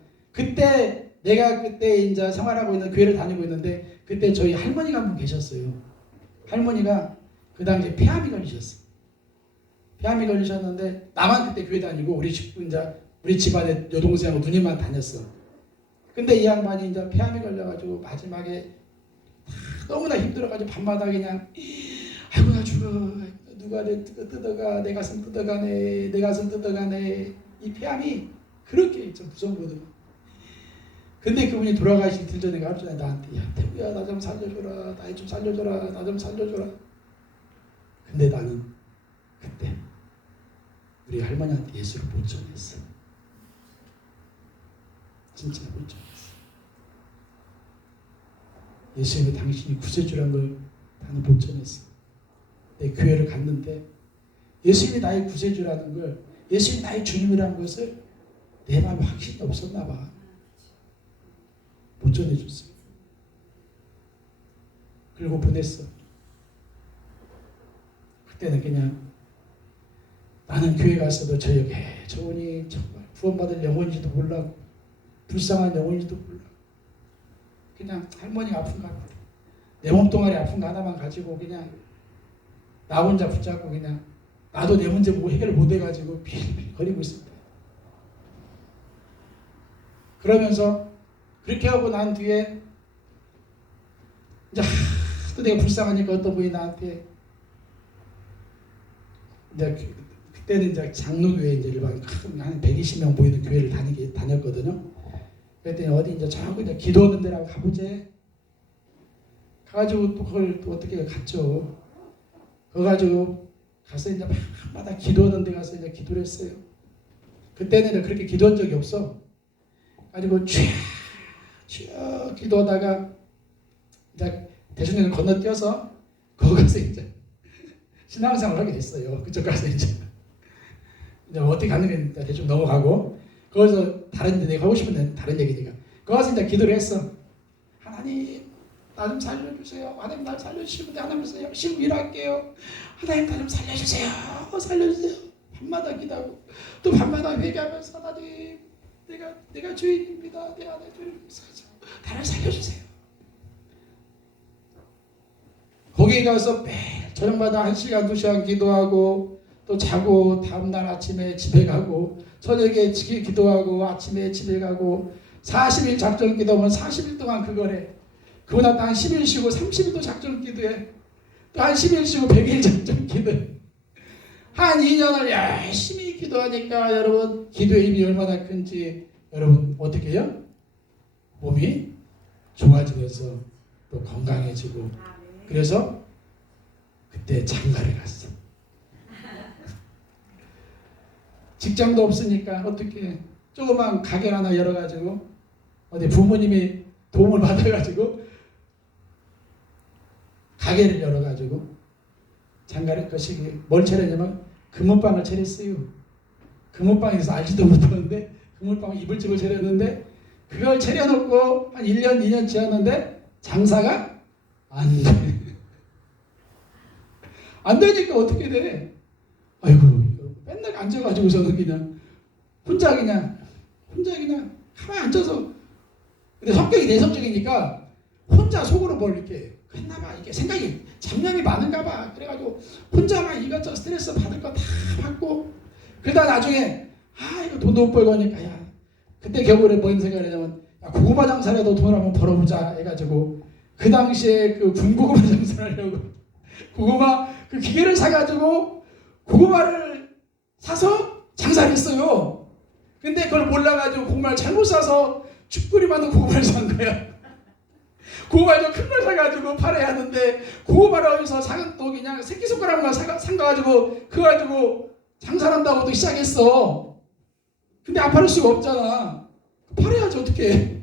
내가 그때 이제 생활하고 있는 교회를 다니고 있는데 그때 저희 할머니가 한 분 계셨어요. 할머니가 그 당시에 폐암이 걸리셨어. 폐암이 걸리셨는데 나만 그때 교회 다니고 우리 집안에 여동생하고 누님만 다녔어. 근데 이 양반이 이제 폐암이 걸려가지고 마지막에 너무나 힘들어가지고 밤마다 그냥 아이고 나 죽어. 누가 내 가슴 뜯어가네. 내 가슴 뜯어가네. 이 폐암이 그렇게 좀 무섭거든. 근데 그분이 돌아가신 들 전에 하루 전에 나한테 야 태구야 나 좀 살려줘라. 나 좀 살려줘라. 나 좀 살려줘라. 근데 나는 그때 우리 할머니한테 예수를 못 전했어. 진짜 못 전했어. 예수님이 당신이 구세주란 걸 나는 못 전했어. 내 교회를 갔는데 예수님이 나의 구세주라는 걸, 예수님이 나의 주님이라는 것을 내 마음에 확신이 없었나 봐. 못 전해줬어. 그리고 보냈어. 그때는 그냥 나는 교회 갔어도 저 여기 정말 구원받을 영혼인지도 몰라, 불쌍한 영혼인지도 몰라. 그냥 할머니가 아픈 거 내 몸뚱아리 아픈 거 하나만 가지고 그냥 나 혼자 붙잡고 그냥 나도 내 문제 해결 못 해가지고 빌빌 거리고 있습니다. 그러면서 그렇게 하고 난 뒤에 이제 또 내가 불쌍하니까 어떤 분이 나한테 이제 그때는 이제 장로교회 이제 일반 큰 한 120명 모이는 교회를 다녔거든요. 그랬더니 어디 이제 저하고 이제 기도하는 데라고 가보재. 가가지고 또 그걸 또 어떻게 갔죠. 그거 가지고 가서 이제 밤마다 기도하는 데 가서 이제 기도를 했어요. 그때는 이제 그렇게 기도한 적이 없어. 가지고 쭉 기도하다가 이제 대중을 건너뛰어서 거기 가서 이제 신앙생활을 하게 됐어요. 그쪽 가서 이제 어떻게 가는 게 대충 넘어가고 거기서 다른 데 내가 하고 싶은 데는 다른 얘기니까 거기서 이제 기도를 했어. 하나님 나 좀 살려주세요. 하나님 나 살려주시면 하나님께서 열심히 일할게요. 하나님 나 좀 살려주세요. 살려주세요. 밤마다 기도하고 또 밤마다 회개하면서 하나님 내가 주인입니다. 내 안에 주인입니다. 나를 살려주세요. 거기 가서 매일 저녁마다 1시간 2시간 기도하고 또 자고 다음날 아침에 집에 가고 저녁에 기도하고 아침에 집에 가고 40일 작전 기도하면 40일 동안 그걸 해. 그러고 나서 한 10일 쉬고 30일도 작전 기도해. 또 한 10일 쉬고 100일 작전 기도해. 한 2년을 열심히 기도하니까 여러분 기도의 힘이 얼마나 큰지 여러분 어떻게 해요? 몸이 좋아지면서 또 건강해지고 그래서 그때 장가를 갔어. 직장도 없으니까 어떻게 조그만 가게 하나 열어가지고 어디 부모님이 도움을 받아가지고 가게를 열어가지고 장가를 것이 뭘 차렸냐면 금은방을 차렸어요. 금은방에서 알지도 못하는데 금은방 이불집을 차렸는데 그걸 차려놓고 한 1년 2년 지났는데 장사가 안 돼. 안 되니까 어떻게 돼? 아이고 맨날 앉아가지고서는 그냥 혼자 가만히 앉아서 근데 성격이 내성적이니까 혼자 속으로 뭘 이렇게 했나봐. 이게 생각이 잡념이 많은가봐. 그래가지고 혼자만 이것저것 스트레스 받을 거 다 받고 그러다 나중에 이거 돈도 못 벌고 하니까 야 그때 겨울에 뭔 생각을 하냐면 고구마 장사라도 돈을 한번 벌어보자 해가지고 그 당시에 그 군고구마 장사를 하려고 고구마 그 기계를 사가지고 고구마를 사서 장사를 했어요. 근데 그걸 몰라가지고 고구마를 잘못 사서 죽거리 만든 고구마를 산 거야. 고구마를 좀 큰 걸 사가지고 팔아야 하는데 고구마를 어디서 또 그냥 새끼손가락만 사가지고 그거 가지고 장사를 한다고 또 시작했어. 근데 안 팔을 수가 없잖아. 팔아야지 어떻게.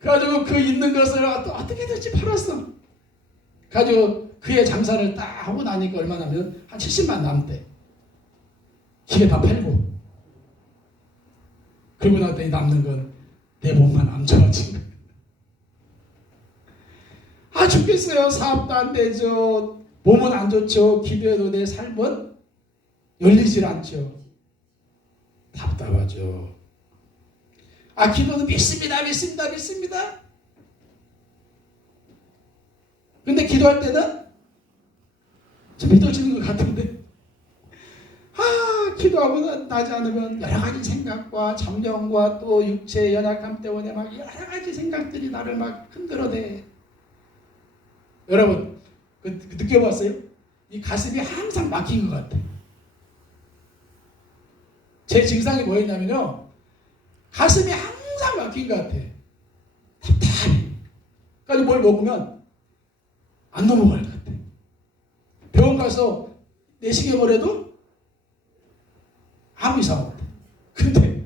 그래가지고 그 있는 것을 또 어떻게든지 팔았어. 그래가지고 그의 장사를 딱 하고 나니까 얼마 나면 한 70만 남대. 기계 다 팔고. 그러고 나더니 남는 건 내 몸만 안 좋아진 거야. 죽겠어요. 사업도 안 되죠. 몸은 안 좋죠. 기도해도 내 삶은 열리질 않죠. 답답하죠. 기도는 믿습니다. 근데 기도할 때는 좀 믿어지는 것 같은데 기도하고 나지 않으면 여러 가지 생각과 잠령과 또 육체의 연약함 때문에 막 여러 가지 생각들이 나를 막 흔들어대. 여러분 느껴봤어요? 이 가슴이 항상 막힌 것 같아. 제 증상이 뭐였냐면요, 가슴이 항상 막힌 것 같아. 답답해. 그러니까 뭘 먹으면 안 넘어갈 것 같아. 병원 가서 내시경 해도 아무 이상 없대. 근데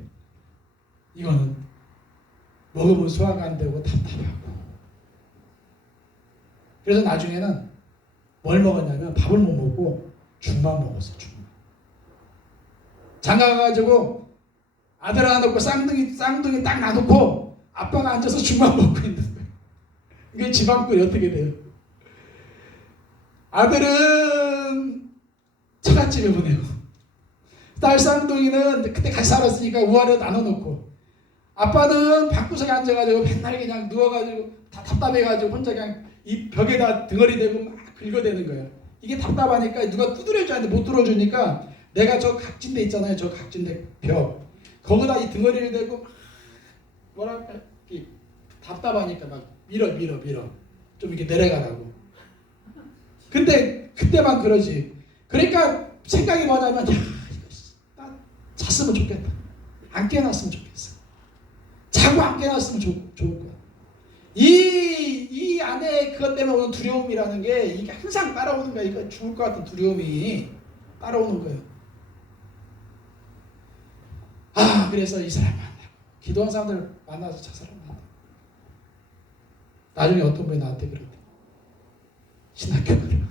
이거는 먹으면 소화가 안 되고 답답하고. 그래서 나중에는 뭘 먹었냐면 밥을 못 먹고 죽만 먹었어. 죽만. 장가 가가지고 아들 하나 놓고 쌍둥이 딱 놔놓고 아빠가 앉아서 죽만 먹고 있는 거예요. 이게 집안꼴이 어떻게 돼요? 아들은 처갓집에 보내고 딸 쌍둥이는 그때 같이 살았으니까 우아래 나눠놓고 아빠는 방구석에 앉아가지고 맨날 그냥 누워가지고 다 답답해가지고 혼자 그냥 이 벽에다 등어리 대고 막 긁어대는 거야. 이게 답답하니까 누가 두드려줘야 하는데 못 들어주니까 내가 저 각진대 있잖아요. 저 각진대 벽 거기다 이 등어리를 대고 막 뭐랄까 답답하니까 막 밀어 좀 이렇게 내려가라고. 근데 그때만 그러지. 그러니까 생각이 뭐냐면 나 잤으면 좋겠다. 안 깨어났으면 좋겠어. 자고 안 깨어났으면 좋을 거야. 이 안에 그것 때문에 오는 두려움이라는 게 이게 항상 따라오는 거야. 이거 죽을 것 같은 두려움이. 따라오는 거예요. 그래서 이 사람 만나고 기도한 사람들 만나서 저 사람 만나고 나중에 어떤 분이 나한테 그러대. 신학교를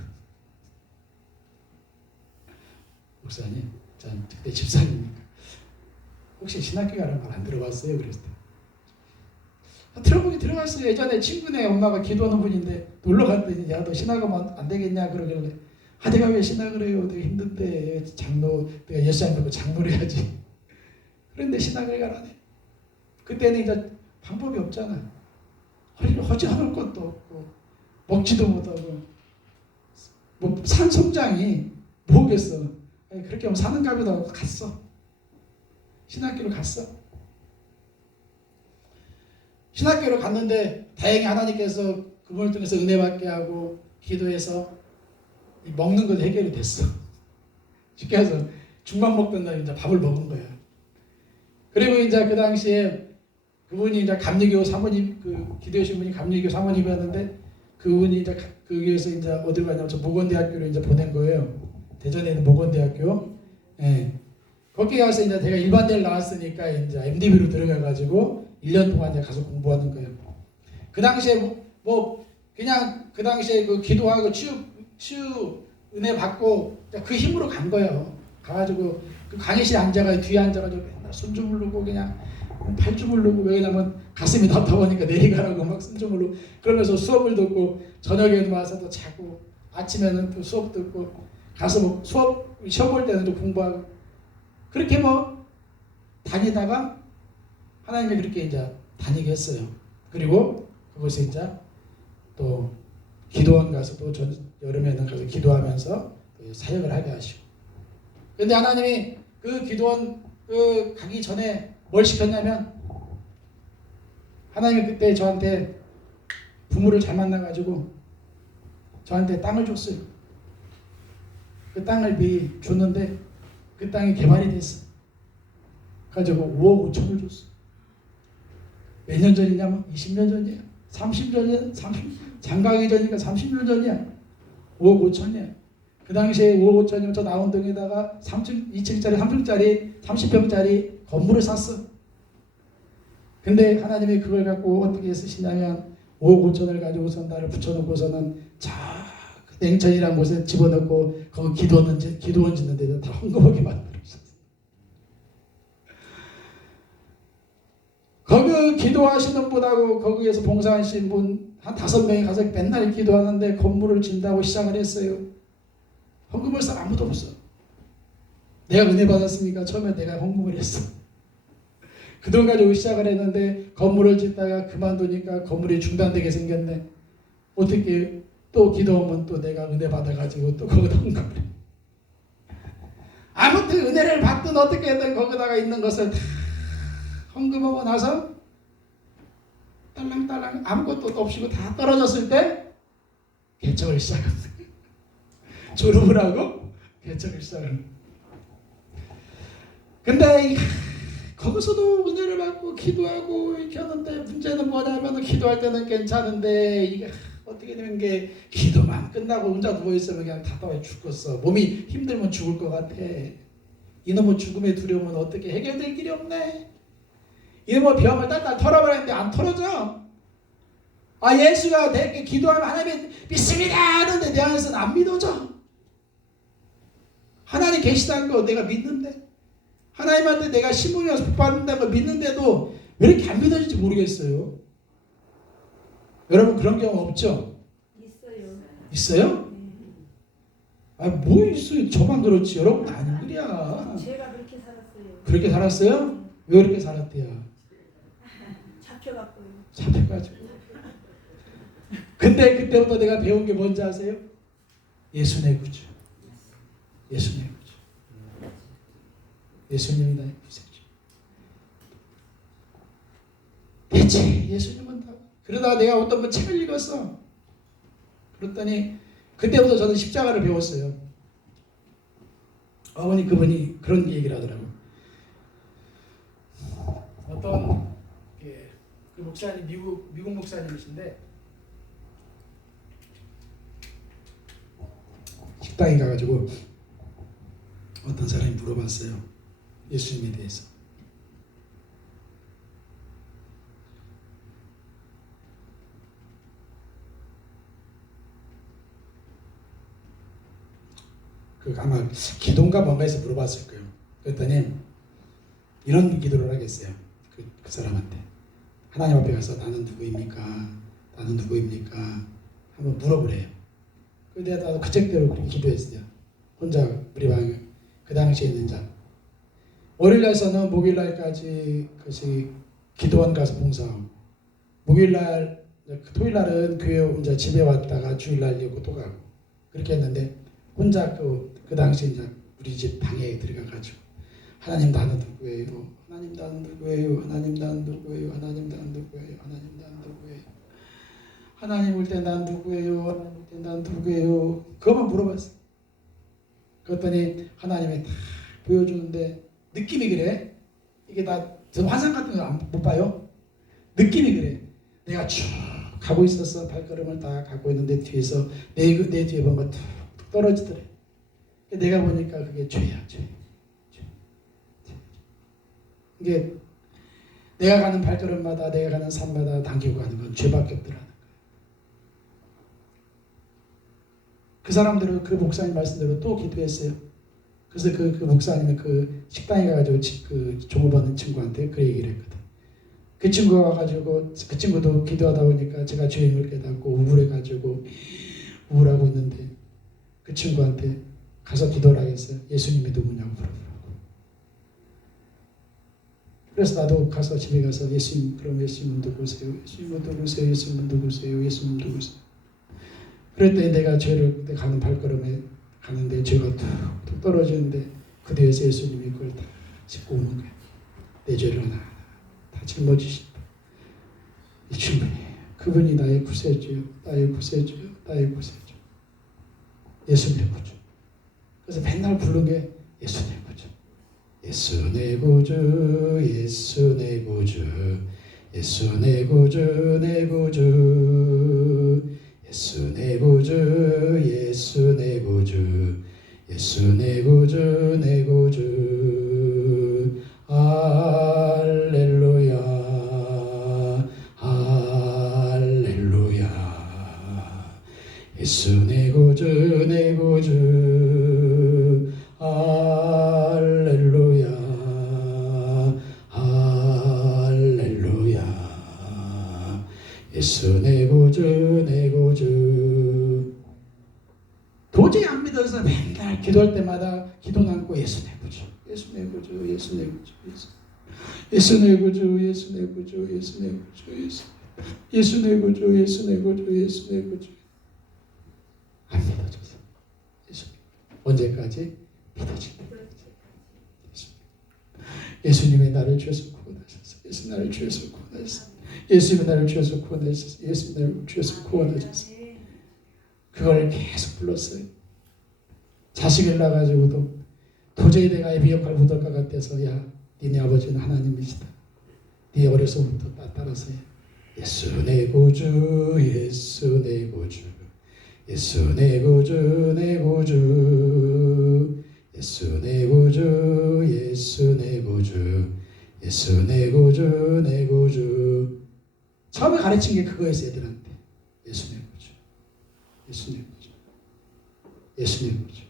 목사님, 전 그때 집사님이니까 혹시 신학교 가는 말 안 들어봤어요? 그랬을 때 들어보긴 들어갔어요. 예전에 친구네 엄마가 기도하는 분인데 놀러 갔더니 야 너 신학하면 안 되겠냐 그러길래 내가 왜 신학을 해요? 되게 힘든데 장로 내가 예수 안 믿고 장로를 해야지. 그런데 신학을 가라네. 그때는 이제 방법이 없잖아. 허지할 것도 없고 먹지도 못하고 뭐 산송장이 뭐겠어. 그렇게 하면 사는 값이다 하고 갔어. 신학교를 갔어. 신학교를 갔는데 다행히 하나님께서 그분을 통해서 은혜 받게 하고 기도해서 먹는 것 해결이 됐어. 쉽게 해서 죽만 먹던 날 이제 밥을 먹은 거야. 그리고 이제 그 당시에 그분이 이제 감리교 사모님, 그 기도하신 분이 감리교 사모님이었는데 그분이 이제 그 교회에서 이제 어디로 가냐면 저 모건대학교로 이제 보낸 거예요. 대전에 있는 모건대학교. 예. 거기 가서 이제 제가 일반대를 나왔으니까 이제 MDB로 들어가가지고 1년 동안 이제 가서 공부하는 거예요. 그 당시에 뭐 그냥 그 당시에 그 기도하고 치유 은혜 받고 그 힘으로 간 거예요. 가가지고 그 강의실에 앉아가지고 뒤에 앉아가지고 맨날 손 주물르고 그냥 팔 주물르고 왜냐면 가슴이 답답하니까 내리가라고 막 손 주물르고 그러면서 수업을 듣고 저녁에는 와서 또 자고 아침에는 또 수업 듣고 가서 뭐 수업 시험 볼 때는 또 공부하고 그렇게 뭐 다니다가 하나님이 그렇게 이제 다니게 했어요. 그리고 그곳에 이제 또 기도원 가서 또 여름에는 가서 기도하면서 사역을 하게 하시고. 근데 하나님이 그 기도원 가기 전에 뭘 시켰냐면 하나님이 그때 저한테 부모를 잘 만나가지고 저한테 땅을 줬어요. 그 땅을 줬는데 그 땅이 개발이 됐어. 가지고 5억 5천을 줬어. 몇 년 전이냐면 20년 전이야. 30년 전, 장가기 전이니까 30년 전이야. 5억 5천이야. 그 당시에 5억 5천이면 저 나온동에다가 3층, 2층짜리, 3층짜리, 30평짜리 건물을 샀어. 근데 하나님이 그걸 갖고 어떻게 쓰시냐면 5억 5천을 가지고서 나를 붙여놓고서는 저 냉천이라는 곳에 집어넣고 거기 기도원 짓는 데다 다 헌금하게 만들었어. 거기 기도하시는 분하고 거기에서 봉사하신 분 한 5명이 가서 맨날 기도하는데 건물을 짓는다고 시작을 했어요. 헌금할 사람 아무도 없어. 내가 은혜 받았으니까 처음에 내가 헌금을 했어. 그 돈 가지고 시작을 했는데 건물을 짓다가 그만두니까 건물이 중단되게 생겼네. 어떻게 또 기도하면 또 내가 은혜 받아가지고 또 거기다 헌금을 해. 아무튼 은혜를 받든 어떻게든 거기다가 있는 것을 다 헌금하고 나서 딸랑딸랑 아무것도 없이고 다 떨어졌을 때 개척을 시작했어요. 졸업을 하고 개척을 시작을. 근데 거기서도 은혜를 받고 기도하고 이렇게 하는데 문제는 뭐냐면 기도할 때는 괜찮은데 이게 어떻게 되는 게 기도만 끝나고 혼자 누워있으면 그냥 답답해 죽겠어. 몸이 힘들면 죽을 것 같아. 이놈의 죽음의 두려움은 어떻게 해결될 길이 없네. 이놈의 병을 딸딸 털어버렸는데 안 털어져. 예수가 내게 기도하면 하나님 믿습니다 하는데 내 안에서는 안 믿어져. 하나님 계시다는 거 내가 믿는데 하나님한테 내가 신분이 와서 복받는다는 걸 믿는데도 왜 이렇게 안 믿어질지 모르겠어요. 여러분 그런 경우 없죠? 있어요. 있어요? 뭐 있어요? 저만 그렇지. 여러분 안 그래야. 제가 그렇게 살았어요. 그렇게 살았어요? 왜 그렇게 살았대요? 잡혀갖고요. 잡혀가지고. 근데 그때부터 내가 배운 게 뭔지 아세요? 예수 내 구주. 예수 내 구주. 예수님이 나의 구세주. 대체 예수님은 다. 그러다가 내가 어떤 번 책을 읽었어. 그랬더니 그때부터 저는 십자가를 배웠어요. 어머니 그분이 그런 얘기를 하더라고요. 어떤 그 목사님 미국 목사님이신데 식당에 가가지고 어떤 사람이 물어봤어요. 예수님에 대해서. 아마 기도인가 뭔가에서 물어봤을 거예요. 그랬더니 이런 기도를 하겠어요. 그 사람한테. 하나님 앞에 가서 나는 누구입니까? 나는 누구입니까? 한번 물어보래요. 근데 나도 그책대로 그렇게 기도했어요. 혼자 우리 방에 그 당시에 있는 자. 월요일날에서는 목요일날까지 그것이 기도원 가서 봉사하고, 목요일날, 토요일날은 교회 혼자 집에 왔다가 주일날 여고 또 가고 그렇게 했는데, 혼자 그 당시 이제 우리 집 방에 들어가가지고 하나님 나는 누구예요? 하나님 나는 누구예요? 하나님 나는 누구예요? 하나님 나는 누구예요? 하나님 나는 누구예요? 하나님 올 때 난 누구예요? 하나님 올 때 난 누구예요? 그것만 물어봤어. 그랬더니 하나님이 다 보여주는데 느낌이 그래. 이게 저 환상 같은 거 못 봐요. 느낌이 그래. 내가 쭉 가고 있었어. 발걸음을 다 가고 있는데 뒤에서 내 뒤에 뭔가 툭 떨어지더래. 내가 보니까 그게 죄야, 죄. 이게 내가 가는 발걸음마다, 내가 가는 산마다 당기고 가는 건 죄밖에 없더라는 거야. 그 사람들은 그 목사님 말씀대로 또 기도했어요. 그래서 그 목사님이 그 식당에 가가지고 그 종업하는 친구한테 그 얘기를 했거든. 그 친구가 와가지고, 그 친구도 기도하다 보니까 제가 죄인을 깨닫고 우울해가지고 우울하고 있는데, 그 친구한테 가서 기도를 하겠어요. 예수님이 누구냐고 물어보라고. 그래서 나도 가서 집에 가서 예수님, 그럼 예수님은 누구세요? 예수님은 누구세요? 예수님은 누구세요? 예수님은 누구세요? 그랬더니 내가 죄를 가는 발걸음에 가는데 죄가 툭툭 떨어지는데 그 뒤에서 예수님이 그걸 다 짚고 오는 거야. 내 죄를 하나 다 짊어지신다. 이 친구니, 그분이 나의 구세주요, 나의 구세주요, 나의 구세주. 예수 내 구주. 그래서 맨날 부르는 게 예수 내 구주. 예수 내 구주, 예수 내 구주, 예수 내 구주, 내 구주, 예수 내 구주, 예수 내 구주, 예수 내 구주, 내 구주. 할렐루야, 할렐루야. 예수 내 구주, 내 구주. 할렐루야, 할렐루야. 예수 내 구주, 내 구주. 도저히 안 믿어서 맨날 기도할 때마다 기도 남고 예수 내 구주, 예수 내 구주, 예수 내 구주, 예수 내 구주, 예수 내 구주, 예수 내 구주, 예수 내 구주, 예수 내 구주, 예수 내 구주. 안 믿어져서 예수 언제까지 믿어진다. 예수님이 나를 죄에서 구원하셨어. 예수 나를 죄에서 구원하셨어. 예수님이 나를 죄에서 구원하셨어. 예수님이 나를 죄에서 구원하셨어. 그걸 계속 불렀어요. 자식을 낳아가지고도 도저히 내가 애비 역할 못할 것 같아서, 야, 니네 아버지는 하나님이시다. 네 어려서부터 따라서 예수 내 구주, 예수 내 구주, 예수 내 구주, 내 구주, 예수 내 구주, 예수 내 구주, 예수 내 구주, 내 구주. 처음에 가르친 게 그거였어요, 애들한테. 예수 내 구주, 예수 내 구주, 예수 내 구주.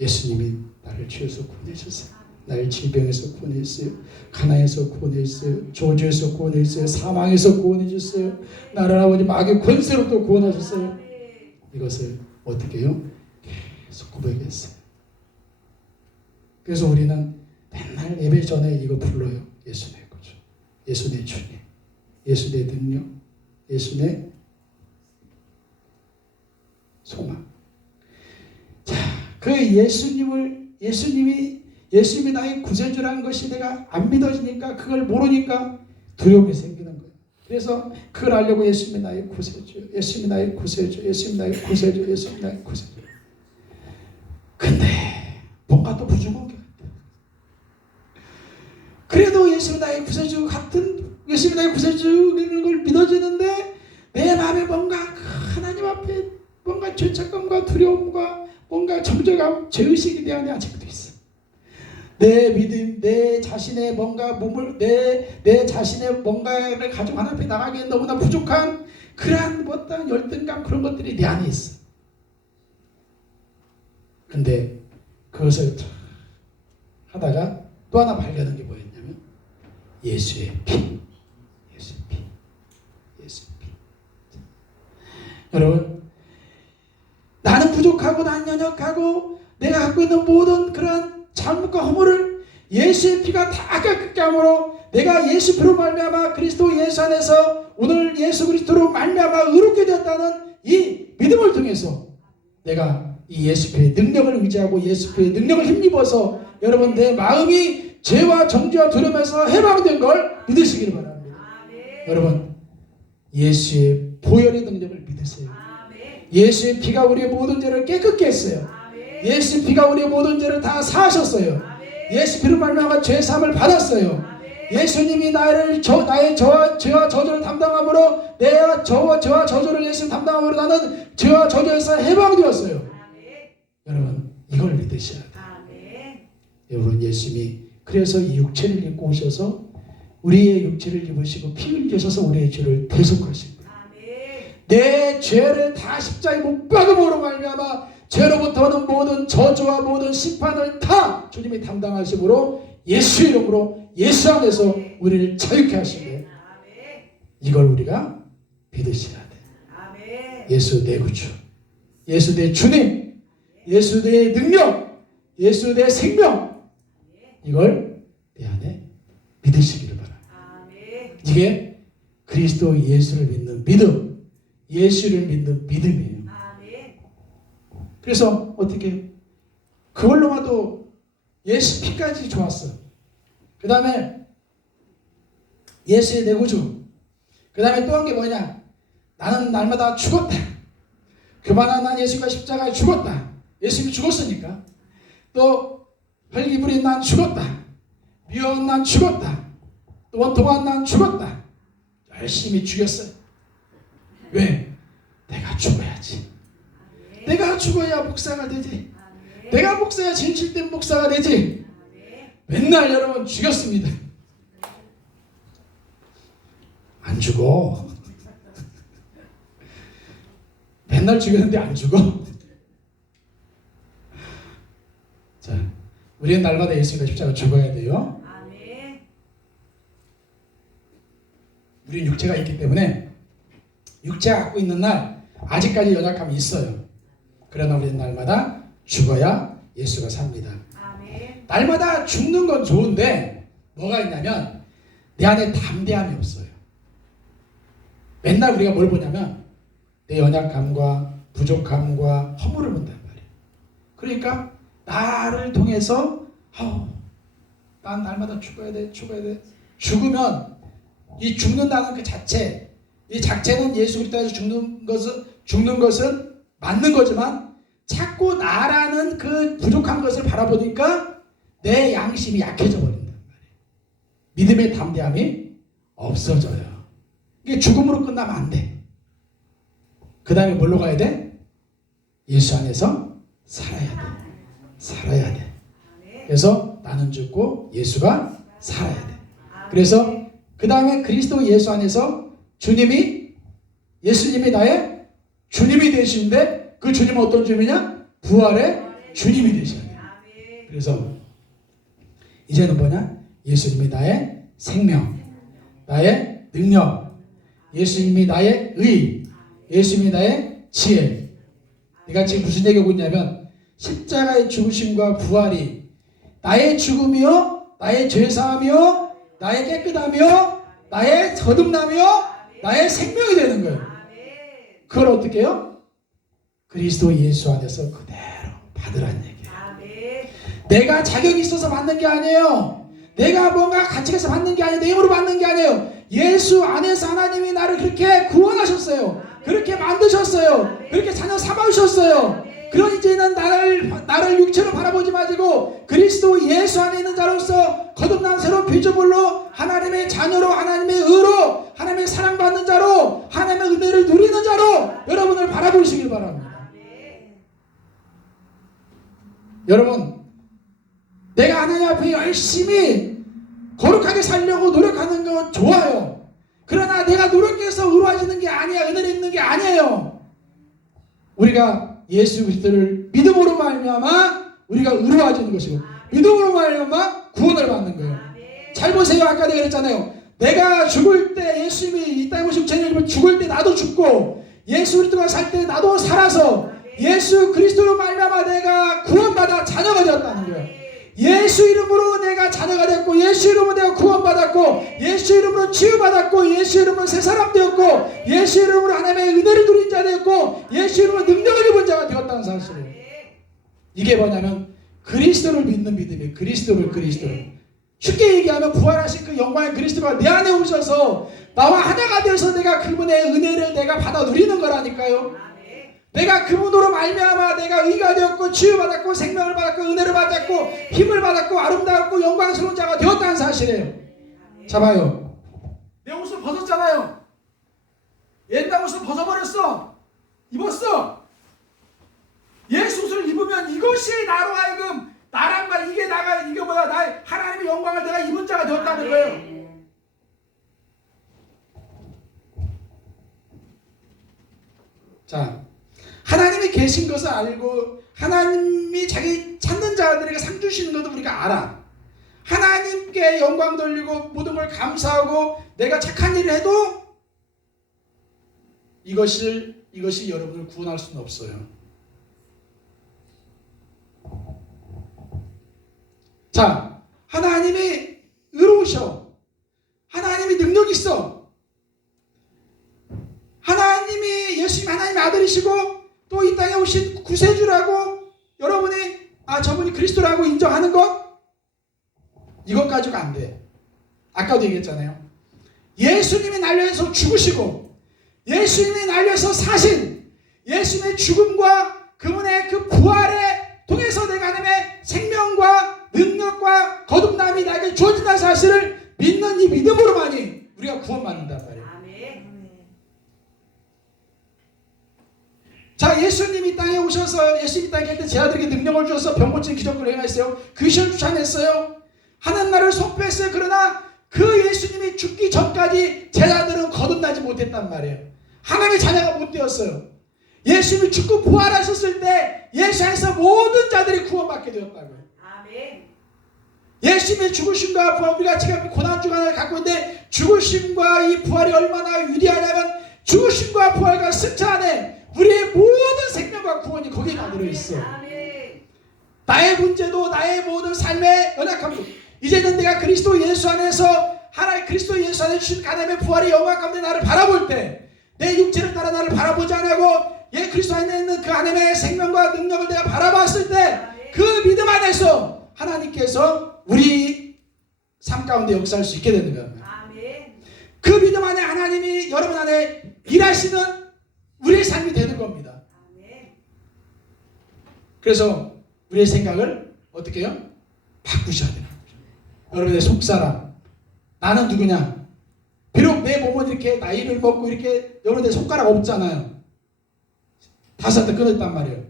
예수님이 나를 죄에서 구원하셨어요. 나를 질병에서 구원했어요. 가난에서 구원했어요. 저주에서 구원했어요. 사망에서 구원해줬어요. 나를 아버지 마귀의 권세로부터 구원하셨어요. 이것을 어떻게 해요? 계속 고백했어요. 그래서 우리는 맨날 예배 전에 이거 불러요. 예수 내 구주, 예수 내 주님, 예수 내 능력, 예수 내 소망. 자, 그 예수님이 나의 구세주라는 것이 내가 안 믿어지니까, 그걸 모르니까 두려움이 생기는 거예요. 그래서 그걸 알려고 예수님이 나의 구세주, 예수님이 나의 구세주, 예수님이 나의 구세주, 예수님이 나의 구세주. 근데 뭔가 또 부족한 게 같아. 그래도 예수님이 나의 구세주 같은, 예수님이 나의 구세주라는 걸 믿어지는데 내 마음에 뭔가 그 하나님 앞에 뭔가 죄책감과 두려움과 뭔가 정죄감, 죄의식이 내 안에 아직도 있어. 내 믿음, 내 자신의 뭔가 몸을, 내 자신의 뭔가를 가지고 하나님 앞에 나가기엔 너무나 부족한 그러한 어떤 열등감, 그런 것들이 내 안에 있어. 근데 그것을 하다가 또 하나 발견한 게 뭐였냐면 예수의 피. 예수의 피. 예수의 피. 여러분, 나는 부족하고 난 연약하고 내가 갖고 있는 모든 그런 잘못과 허물을 예수의 피가 다 깎게 함으로 내가 예수 피로 말미암아 그리스도 예수 안에서 오늘 예수 그리스도로 말미암아 의롭게 되었다는 이 믿음을 통해서 내가 이 예수 피의 능력을 의지하고 예수 피의 능력을 힘입어서 여러분 내 마음이 죄와 정죄와 두려움에서 해방된 걸 믿으시기를 바랍니다. 여러분 예수의 보혈의 능력을 믿으세요. 예수의 피가 우리의 모든 죄를 깨끗게 했어요. 예수 피가 우리의 모든 죄를 다 사하셨어요. 예수 피로 말미암아 죄 사함을 받았어요. 예수님이 나의 죄와 저주를 담당함으로 내가 죄와 저주를 예수 담당함으로 나는 죄와 저주에서 해방되었어요. 여러분 이걸 믿으셔야 돼요. 여러분 예수님이 그래서 이 육체를 입고 오셔서 우리의 육체를 입으시고 피 흘리셔서 우리의 죄를 대속하신 거예요. 내 죄를 다 십자가에 못 박음으로 말미암아 죄로부터 오는 모든 저주와 모든 심판을 다 주님이 담당하심으로 예수 이름으로 예수 안에서 우리를 자유케 하시고 이걸 우리가 믿으셔야 돼요. 예수 내 구주, 예수 내 주님, 예수 내 능력, 예수 내 생명, 이걸 내 안에 믿으시기를 바랍니다. 이게 그리스도 예수를 믿는 믿음, 예수를 믿는 믿음이에요. 그래서 어떻게 그걸로만도 예수 피까지 좋았어. 그 다음에 예수의 내 구주. 그 다음에 또 한 게 뭐냐? 나는 날마다 죽었다. 그만한 난 예수가 십자가에 죽었다. 예수님이 죽었으니까. 또 혈기 부린 난 죽었다. 미워한 난 죽었다. 또 원통한 난 죽었다. 열심히 죽였어요. 왜? 내가 죽어야지. 내가 죽어야 목사가 되지. 내가 목사야 진실된 목사가 되지. 맨날 여러분 죽였습니다. 안 죽어. 맨날 죽였는데 안 죽어. 자, 우리는 날마다 예수님과 십자가 죽어야 돼요. 우리는 육체가 있기 때문에 육체가 갖고 있는 날 아직까지 연약함이 있어요. 그러나 우리는 날마다 죽어야 예수가 삽니다. 날마다 죽는 건 좋은데 뭐가 있냐면 내 안에 담대함이 없어요. 맨날 우리가 뭘 보냐면 내 연약함과 부족함과 허물을 본단 말이에요. 그러니까 나를 통해서 난 날마다 죽어야 돼. 죽으면 이 죽는다는 그 자체, 이 자체는 예수 그리스도에서 죽는 것은 맞는 거지만 자꾸 나라는 그 부족한 것을 바라보니까 내 양심이 약해져 버린단 말이에요. 믿음의 담대함이 없어져요. 이게 죽음으로 끝나면 안 돼. 그 다음에 뭘로 가야 돼? 예수 안에서 살아야 돼. 그래서 나는 죽고 예수가 살아야 돼. 그래서 그 다음에 그리스도 예수 안에서 예수님이 나의 주님이 되시는데 그 주님은 어떤 주님이냐? 부활의 주님이 되셔야 돼요. 그래서 이제는 뭐냐? 예수님이 나의 생명, 나의 능력, 예수님이 나의 의, 예수님이 나의 지혜. 내가 지금 무슨 얘기하고 있냐면 십자가의 죽으심과 부활이 나의 죽음이요, 나의 죄사함이요, 나의 깨끗함이요, 나의 거듭남이요, 나의 생명이 되는 거예요. 그걸 어떻게 해요? 그리스도 예수 안에서 그대로 받으라는 얘기예요. 내가 자격이 있어서 받는 게 아니에요. 내가 뭔가 가치가 있어서 받는 게 아니에요. 내 힘으로 받는 게 아니에요. 예수 안에서 하나님이 나를 그렇게 구원하셨어요. 그렇게 만드셨어요. 그렇게 자녀 삼아주셨어요. 그런 이제는 나를 육체로 바라보지 마시고 그리스도 예수 안에 있는 자로서 거듭난 새로운 피조물로 하나님의 자녀로 하나님의 의로 하나님의 사랑받는 자로 하나님의 은혜를 누리는 자로 여러분을 바라보시길 바랍니다. 여러분, 내가 하나님 앞에 열심히 거룩하게 살려고 노력하는 건 좋아요. 그러나 내가 노력해서 의로워지는 게 아니야. 은혜를 입는 게 아니에요. 우리가 예수 그리스도를 믿음으로 말미암아 우리가 의로워지는 것이고, 믿음으로 말미암아 구원을 받는 거예요. 잘 보세요. 아까 내가 그랬잖아요. 내가 죽을 때, 예수님이 이 땅에 오시고 죄인을 죽을 때 나도 죽고, 예수 그리스도가 살 때 나도 살아서 예수 그리스도로 말미암아 내가 구원받아 자녀가 되었다는 거예요. 예수 이름으로 내가 자녀가 됐고, 예수 이름으로 내가 구원받았고, 예수 이름으로 치유받았고, 예수 이름으로 새 사람 되었고, 예수 이름으로 하나님의 은혜를 누린 자 되었고, 예수 이름으로 능력을 입은 자가 되었다는 사실이에요. 이게 뭐냐면 그리스도를 믿는 믿음이에요. 그리스도를 쉽게 얘기하면 부활하신 그 영광의 그리스도가 내 안에 오셔서 나와 하나가 되어서 내가 그분의 은혜를 내가 받아 누리는 거라니까요. 내가 그분으로 말미암아 내가 의가 되었고, 치유받았고, 생명을 받았고, 은혜를 받았고, 힘을 받았고, 아름다웠고, 영광스러운 자가 되었다는 사실이에요. 자, 봐요. 내 옷을 벗었잖아요. 옛날 옷을 벗어버렸어. 입었어. 예수 옷을 입으면 이것이 나로 하여금 나란 말, 이게 나가, 이게 뭐야, 나의 하나님의 영광을 내가 입은 자가 되었다는 거예요. 자, 하나님이 계신 것을 알고 하나님이 자기 찾는 자들에게 상 주시는 것도 우리가 알아. 하나님께 영광 돌리고 모든 걸 감사하고 내가 착한 일을 해도 이것이 여러분을 구원할 수는 없어요. 자, 하나님이 의로우셔. 하나님이 능력 있어. 하나님이 예수님 하나님의 아들이시고 또 이 땅에 오신 구세주라고 여러분이 저분이 그리스도라고 인정하는 것, 이것 가지고 안 돼. 아까도 얘기했잖아요. 예수님이 날려서 죽으시고 예수님이 날려서 사신 예수님의 죽음과 그분의 그 부활에 통해서 내가 하나님의 생명과 능력과 거듭남이 나에게 주어진다는 사실을 믿는 이 믿음으로만이 우리가 구원받는단 말이에요. 자, 예수님이 땅에 오셔서 예수님이 땅에 갈 때 제자들에게 능력을 주셔서 병 고치는 기적을 행했어요. 귀신을 쫓아냈어요. 하는 날을 선포했어요. 그러나 그 예수님이 죽기 전까지 제자들은 거듭나지 못했단 말이에요. 하나님의 자녀가 못 되었어요. 예수님이 죽고 부활하셨을 때 예수 안에서 모든 자들이 구원받게 되었다고요. 아멘. 예수님의 죽으심과 부활, 우리가 지금 고난 주간을 갖고 있는데 죽으심과 이 부활이 얼마나 위대하냐면 죽으심과 부활과 승천 안에 우리의 모든 생명과 구원이 거기에 다 들어있어. 나의 문제도 나의 모든 삶의 연약함도 이제는 내가 그리스도 예수 안에서 하나님 그리스도 예수 안에 주신 하나님의 부활의 영광 가운데 나를 바라볼 때 내 육체를 따라 나를 바라보지 않고 그리스도 안에 있는 그 하나님의 생명과 능력을 내가 바라봤을 때 그 믿음 안에서 하나님께서 우리 삶 가운데 역사할 수 있게 되는 거야. 그 믿음 안에 하나님이 여러분 안에 일하시는 우리의 삶이 되는 겁니다. 그래서 우리의 생각을 어떻게 해요? 바꾸셔야 돼요. 여러분의 속사람, 나는 누구냐? 비록 내 몸은 이렇게 나이를 먹고 이렇게 여러분의 손가락 없잖아요. 5살 때 끊었단 말이에요.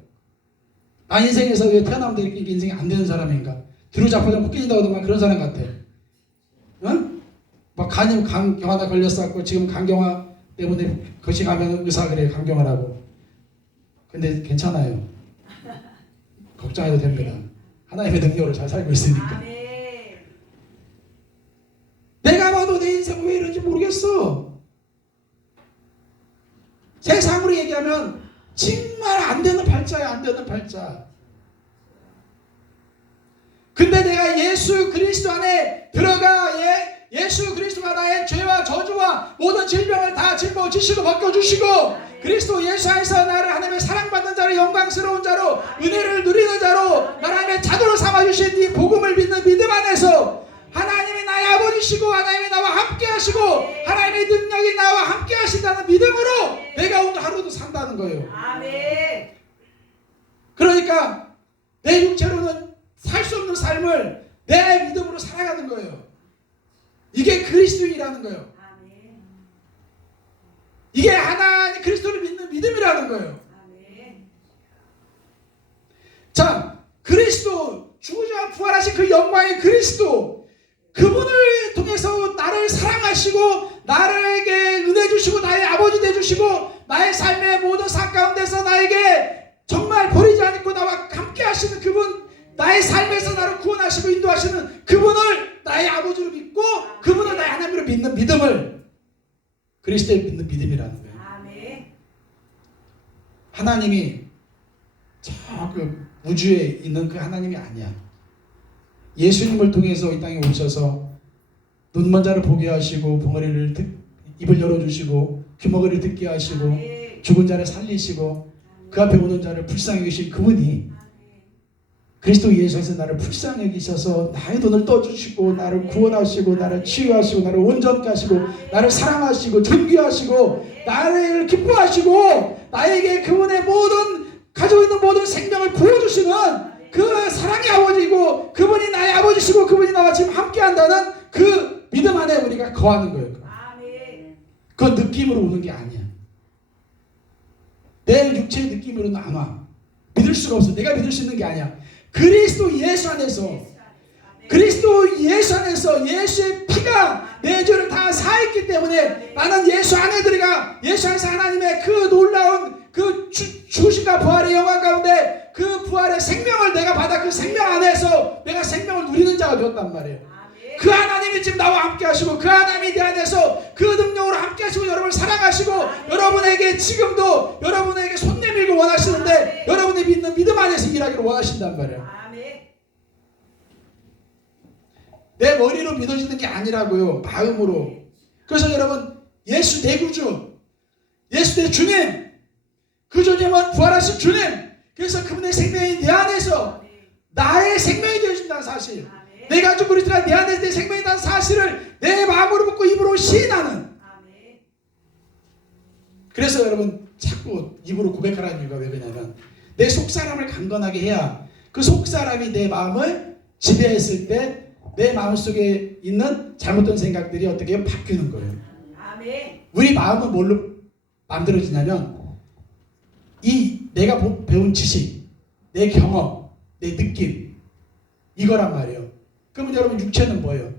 나 인생에서 왜 태어나면 이렇게 인생이 안 되는 사람인가? 뒤로 잡혀서 묶인다고 하더만 그런 사람 같아. 응? 막 간경화나 걸렸었고 지금 간경화 때문에 거시 가면 의사 그래 간경화라고. 근데 괜찮아요. 걱정해도 됩니다. 하나님의 능력으로 잘 살고 있으니까. 내가 봐도 내 인생은 왜 이런지 모르겠어. 세상으로 얘기하면 정말 안 되는 팔자야, 안 되는 팔자. 근데 내가 예수 그리스도 안에 들어가 예수 그리스도가 나의 죄와 저주와 모든 질병을 다 짊어지시고 벗겨주시고 그리스도 예수 안에서 나를 하나님의 사랑받는 자로 영광스러운 자로 은혜를 누리는 자로 하나님의 자도로 삼아주신 이 복음을 믿는 믿음 안에서 하나님이 나의 아버지시고 하나님이 나와 함께 하시고 하나님의 능력이 나와 함께 하신다는 믿음으로 내가 오늘 하루도 산다는 거예요. 그러니까 내 육체로는 살 수 없는 삶을 내 믿음으로 살아가는 거예요. 이게 그리스도인이라는 거예요. 이게 하나님 그리스도를 믿는 믿음이라는 거예요. 자, 그래 그리스도, 죽으시고 부활하신 그 영광의 그리스도, 그분을 통해서 나를 사랑하시고 나에게 은혜 주시고 나의 아버지 되주시고 나의 삶의 모든 상 가운데서 나에게 정말 버리지 않고 나와 함께 하시는 그분, 나의 삶에서 나를 구원하시고 인도하시는 그분을 나의 아버지로 믿고 그분을 나의 하나님으로 믿는 믿음을 그리스도에 믿는 믿음이라는 거예요. 하나님이 저 그 우주에 있는 그 하나님이 아니야. 예수님을 통해서 이 땅에 오셔서 눈먼 자를 보게 하시고 벙어리를 입을 열어주시고 귀머거리를 듣게 하시고 죽은 자를 살리시고 그 앞에 오는 자를 불쌍히 여기신 그분이 그리스도 예수에서 나를 불쌍히 여기셔서 나의 돈을 떠주시고 나를 구원하시고 나를 치유하시고 나를 온전케 하시고 나를 사랑하시고 존귀하시고 나를 기뻐하시고 나에게 그분의 모든 가지고 있는 모든 생명을 부어주시는 그 사랑의 아버지이고 그분이 나의 아버지시고 그분이 나와 지금 함께한다는 그 믿음 안에 우리가 거하는 거예요. 그건 느낌으로 오는 게 아니야. 내 육체의 느낌으로는 안 와. 믿을 수가 없어. 내가 믿을 수 있는 게 아니야. 그리스도 예수 안에서, 그리스도 예수 안에서 예수의 피가 내 죄를 다 사했기 때문에 나는 예수 안에 들어가 예수 안에서 하나님의 그 놀라운 그 죽으심과 부활의 영광 가운데 그 부활의 생명을 내가 받아 그 생명 안에서 내가 생명을 누리는 자가 되었단 말이에요. 그 하나님이 지금 나와 함께 하시고 그 하나님이 내 안에서 그 능력으로 함께 하시고 여러분을 사랑하시고 여러분에게 지금도 여러분에게 손 내밀고 원하시는데 여러분이 믿는 믿음 안에서 일하기를 원하신단 말이에요. 내 머리로 믿어지는 게 아니라고요. 마음으로. 그래서 여러분 예수 내 구주, 예수 내 주님, 그 주님은 부활하신 주님, 그래서 그분의 생명이 내 안에서 나의 생명이 되어준다는 사실, 내가 죽은 그리스도가 내 안에서 내 생명이라는 사실을 내 마음으로 믿고 입으로 시인하는. 그래서 여러분 자꾸 입으로 고백하라는 이유가 왜 그러냐면 내 속사람을 강건하게 해야 그 속사람이 내 마음을 지배했을 때 내 마음속에 있는 잘못된 생각들이 어떻게 바뀌는 거예요. 우리 마음은 뭘로 만들어지냐면 이 내가 배운 지식, 내 경험, 내 느낌 이거란 말이에요. 그러면 여러분 육체는 뭐예요?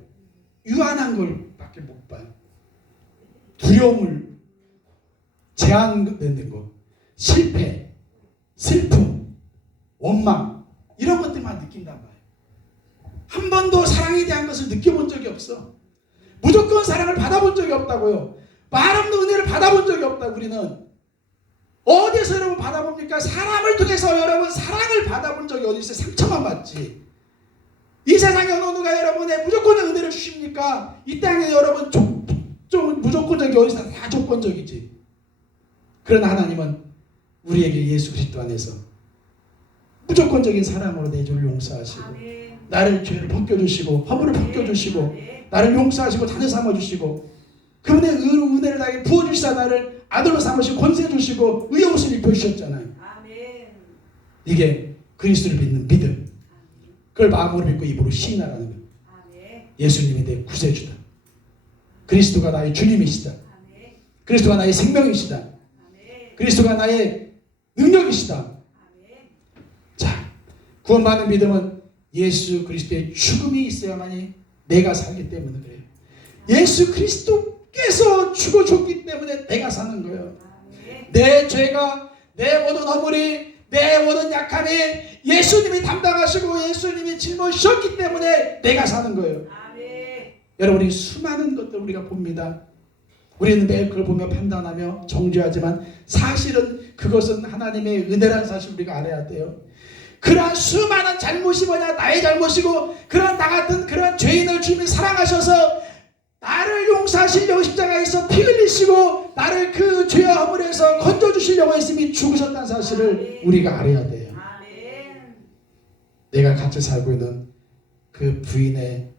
유한한 걸 밖에 못 봐요. 두려움을 제한되는 거, 실패, 슬픔, 원망 이런 것들만 느낀단 말이에요. 한 번도 사랑에 대한 것을 느껴본 적이 없어. 무조건 사랑을 받아본 적이 없다고요. 말 없는 은혜를 받아본 적이 없다고. 우리는 어디서 여러분 받아봅니까? 사람을 통해서 여러분 사랑을 받아본 적이 어디 있어요? 상처만 받지. 이 세상에 어느 누가 여러분의 무조건의 은혜를 주십니까? 이 땅에 여러분 좀 무조건적이 어디 있어? 다 조건적이지. 그러나 하나님은 우리에게 예수 그리스도 안에서 무조건적인 사랑으로 내 죄를 용서하시고 나를 죄를 벗겨주시고 허물을 벗겨주시고 나를 용서하시고 자녀 삼아주시고 그분의 은혜를 나에게 부어주시사 나를 아들로 삼으시고 권세 주시고 의의 옷을 입혀주셨잖아요. 이게 그리스도를 믿는 믿음. 그걸 마음으로 믿고 입으로 시인하라는 거예요. 예수님이 내 구세주다. 그리스도가 나의 주님이시다. 그리스도가 나의 생명이시다. 그리스도가 나의 능력이시다. 자, 구원받는 믿음은 예수 그리스도의 죽음이 있어야만이 내가 살기 때문에 그래요. 예수 그리스도께서 죽어줬기 때문에 내가 사는 거예요. 내 죄가, 내 모든 허물이, 내 모든 약함이 예수님이 담당하시고 예수님이 짊어지셨기 때문에 내가 사는 거예요. 여러분이 수많은 것들 우리가 봅니다. 우리는 매일 그걸 보며 판단하며 정죄하지만 사실은 그것은 하나님의 은혜라는 사실 우리가 알아야 돼요. 그러한 수많은 잘못이 뭐냐? 나의 잘못이고 그런 나 같은 그런 죄인을 주님이 사랑하셔서 나를 용서하시려고 십자가에서 피 흘리시고 나를 그 죄와 허물에서 건져주시려고 했음이 죽으셨다는 사실을 우리가 알아야 돼요. 내가 같이 살고 있는 그 부인의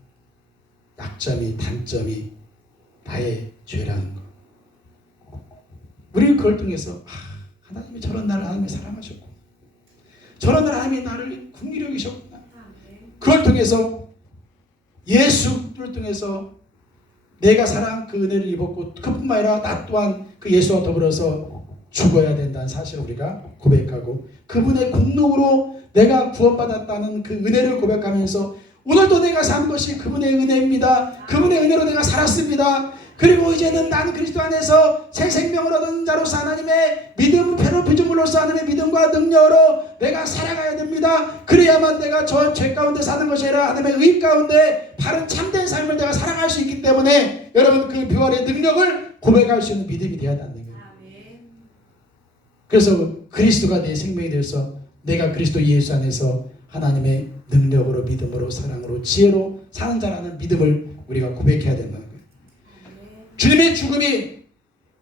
약점이 단점이 나의 죄라는 거. 우리는 그걸 통해서 하나님이 저런 나를 하나님이 사랑하셨고 저런 나를 하나님이 나를 긍휼히 여기셨구나. 그걸 통해서 예수를 통해서 내가 사랑 그 은혜를 입었고 그뿐만 아니라 나 또한 그 예수와 더불어서 죽어야 된다는 사실을 우리가 고백하고 그분의 공로로 내가 구원받았다는 그 은혜를 고백하면서 오늘도 내가 산 것이 그분의 은혜입니다. 그분의 은혜로 내가 살았습니다. 그리고 이제는 나는 그리스도 안에서 새 생명을 얻은 자로서 하나님의 믿음, 패로 피조물로서 하나님의 믿음과 능력으로 내가 살아가야 됩니다. 그래야만 내가 저 죄 가운데 사는 것이 아니라 하나님의 의 가운데 바른 참된 삶을 내가 살아갈 수 있기 때문에 여러분 그 부활의 능력을 고백할 수 있는 믿음이 되어야 한다는 거예요. 그래서 그리스도가 내 생명이 되어서 내가 그리스도 예수 안에서 하나님의 능력으로 믿음으로 사랑으로 지혜로 사는 자라는 믿음을 우리가 고백해야 된다는 거예요. 주님의 죽음이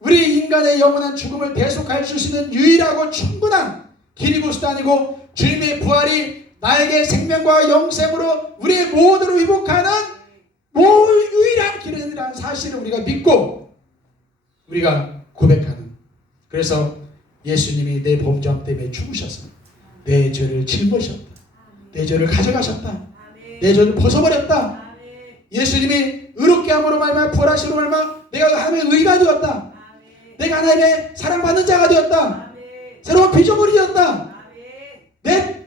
우리 인간의 영원한 죽음을 대속할 수 있는 유일하고 충분한 길이고 수단이고 주님의 부활이 나에게 생명과 영생으로 우리의 모두를 회복하는 유일한 길이라는 사실을 우리가 믿고 우리가 고백하는 그래서 예수님이 내 범죄함 때문에 죽으셔서 내 죄를 짊어지셨다. 내 죄를 가져가셨다. 내 죄를 벗어버렸다. 예수님이 의롭게 함으로 말미암아 부활하심으로 말미암아 내가 하나님의 의가 되었다. 내가 하나님의 사랑받는 자가 되었다. 새로운 피조물이 되었다. 내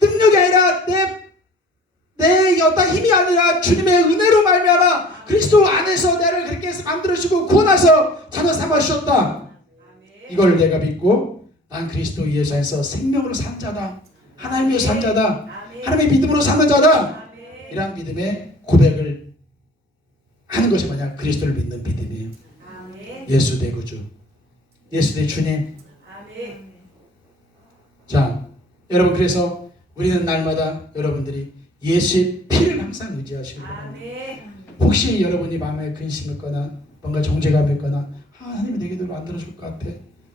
능력이 아니라 내 어떤 힘이 아니라 주님의 은혜로 말미암아 그리스도 안에서 나를 그렇게 만들어주시고 구원하셔서 자녀 삼아주셨다. 이걸 내가 믿고 난 그리스도 예수 안에서 생명으로 산 자다. 하나님의 산 자다. 하나님의 믿음으로 사는 자다. 이러한 믿음의 고백을 하는 것이 뭐냐? 그리스도를 믿는 믿음이에요. 예수 내 구주, 예수 내 주님. 자, 여러분 그래서 우리는 날마다 여러분들이 예수의 피를 항상 의지하시기 바랍니다. 혹시 여러분이 마음에 근심이 있거나 뭔가 정죄감이 있거나 하나님이 내 기도를 안 들어줄 것 같아.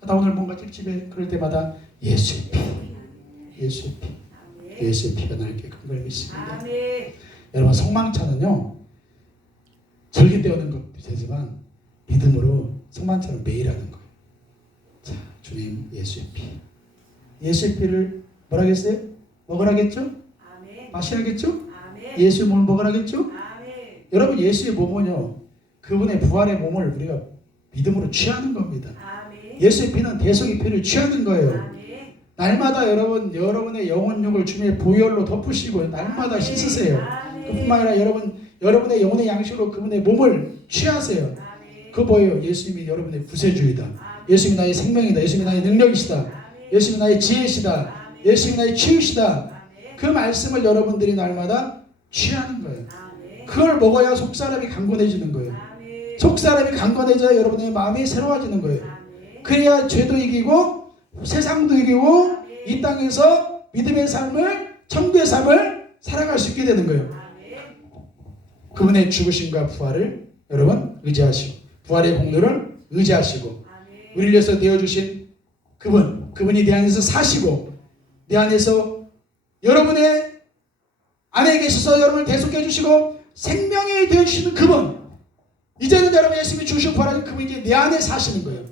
나 오늘 뭔가 찝찝해. 그럴 때마다 예수의 피, 예수의 피, 예수의 피가 나에게 큰 걸 믿습니다. 여러분 성망차는요 절기 때우는 것도 되지만 믿음으로 성만찬을 매일 하는 거예요. 자, 주님 예수의 피. 예수의 피를 뭐라겠어요? 먹으라겠죠? 마시라겠죠? 예수의 몸을 먹으라겠죠? 여러분 예수의 몸은요 그분의 부활의 몸을 우리가 믿음으로 취하는 겁니다. 예수의 피는 대속의 피를 취하는 거예요. 날마다 여러분의 영혼육을 주님의 보혈로 덮으시고 날마다 씻으세요. 그뿐만 아니라 여러분의 영혼의 양식으로 그분의 몸을 취하세요. 그거 뭐예요? 예수님이 여러분의 구세주이다. 예수님이 나의 생명이다. 예수님이 나의 능력이시다. 예수님이 나의 지혜시다. 예수님이 나의 치유시다. 그 말씀을 여러분들이 날마다 취하는 거예요. 그걸 먹어야 속사람이 강건해지는 거예요. 속사람이 강건해져야 여러분의 마음이 새로워지는 거예요. 그래야 죄도 이기고 세상도 이기고 이 땅에서 믿음의 삶을 천국의 삶을 살아갈 수 있게 되는 거예요. 그분의 죽으심과 부활을 여러분 의지하시고 부활의 공로를 의지하시고 우리를 위해서 내어주신 그분이 내 안에서 사시고 내 안에서 여러분의 안에 계셔서 여러분을 대속해 주시고 생명이 되어주시는 그분 이제는 여러분 예수님이 주신 부활하신 그분이 이제 내 안에 사시는 거예요.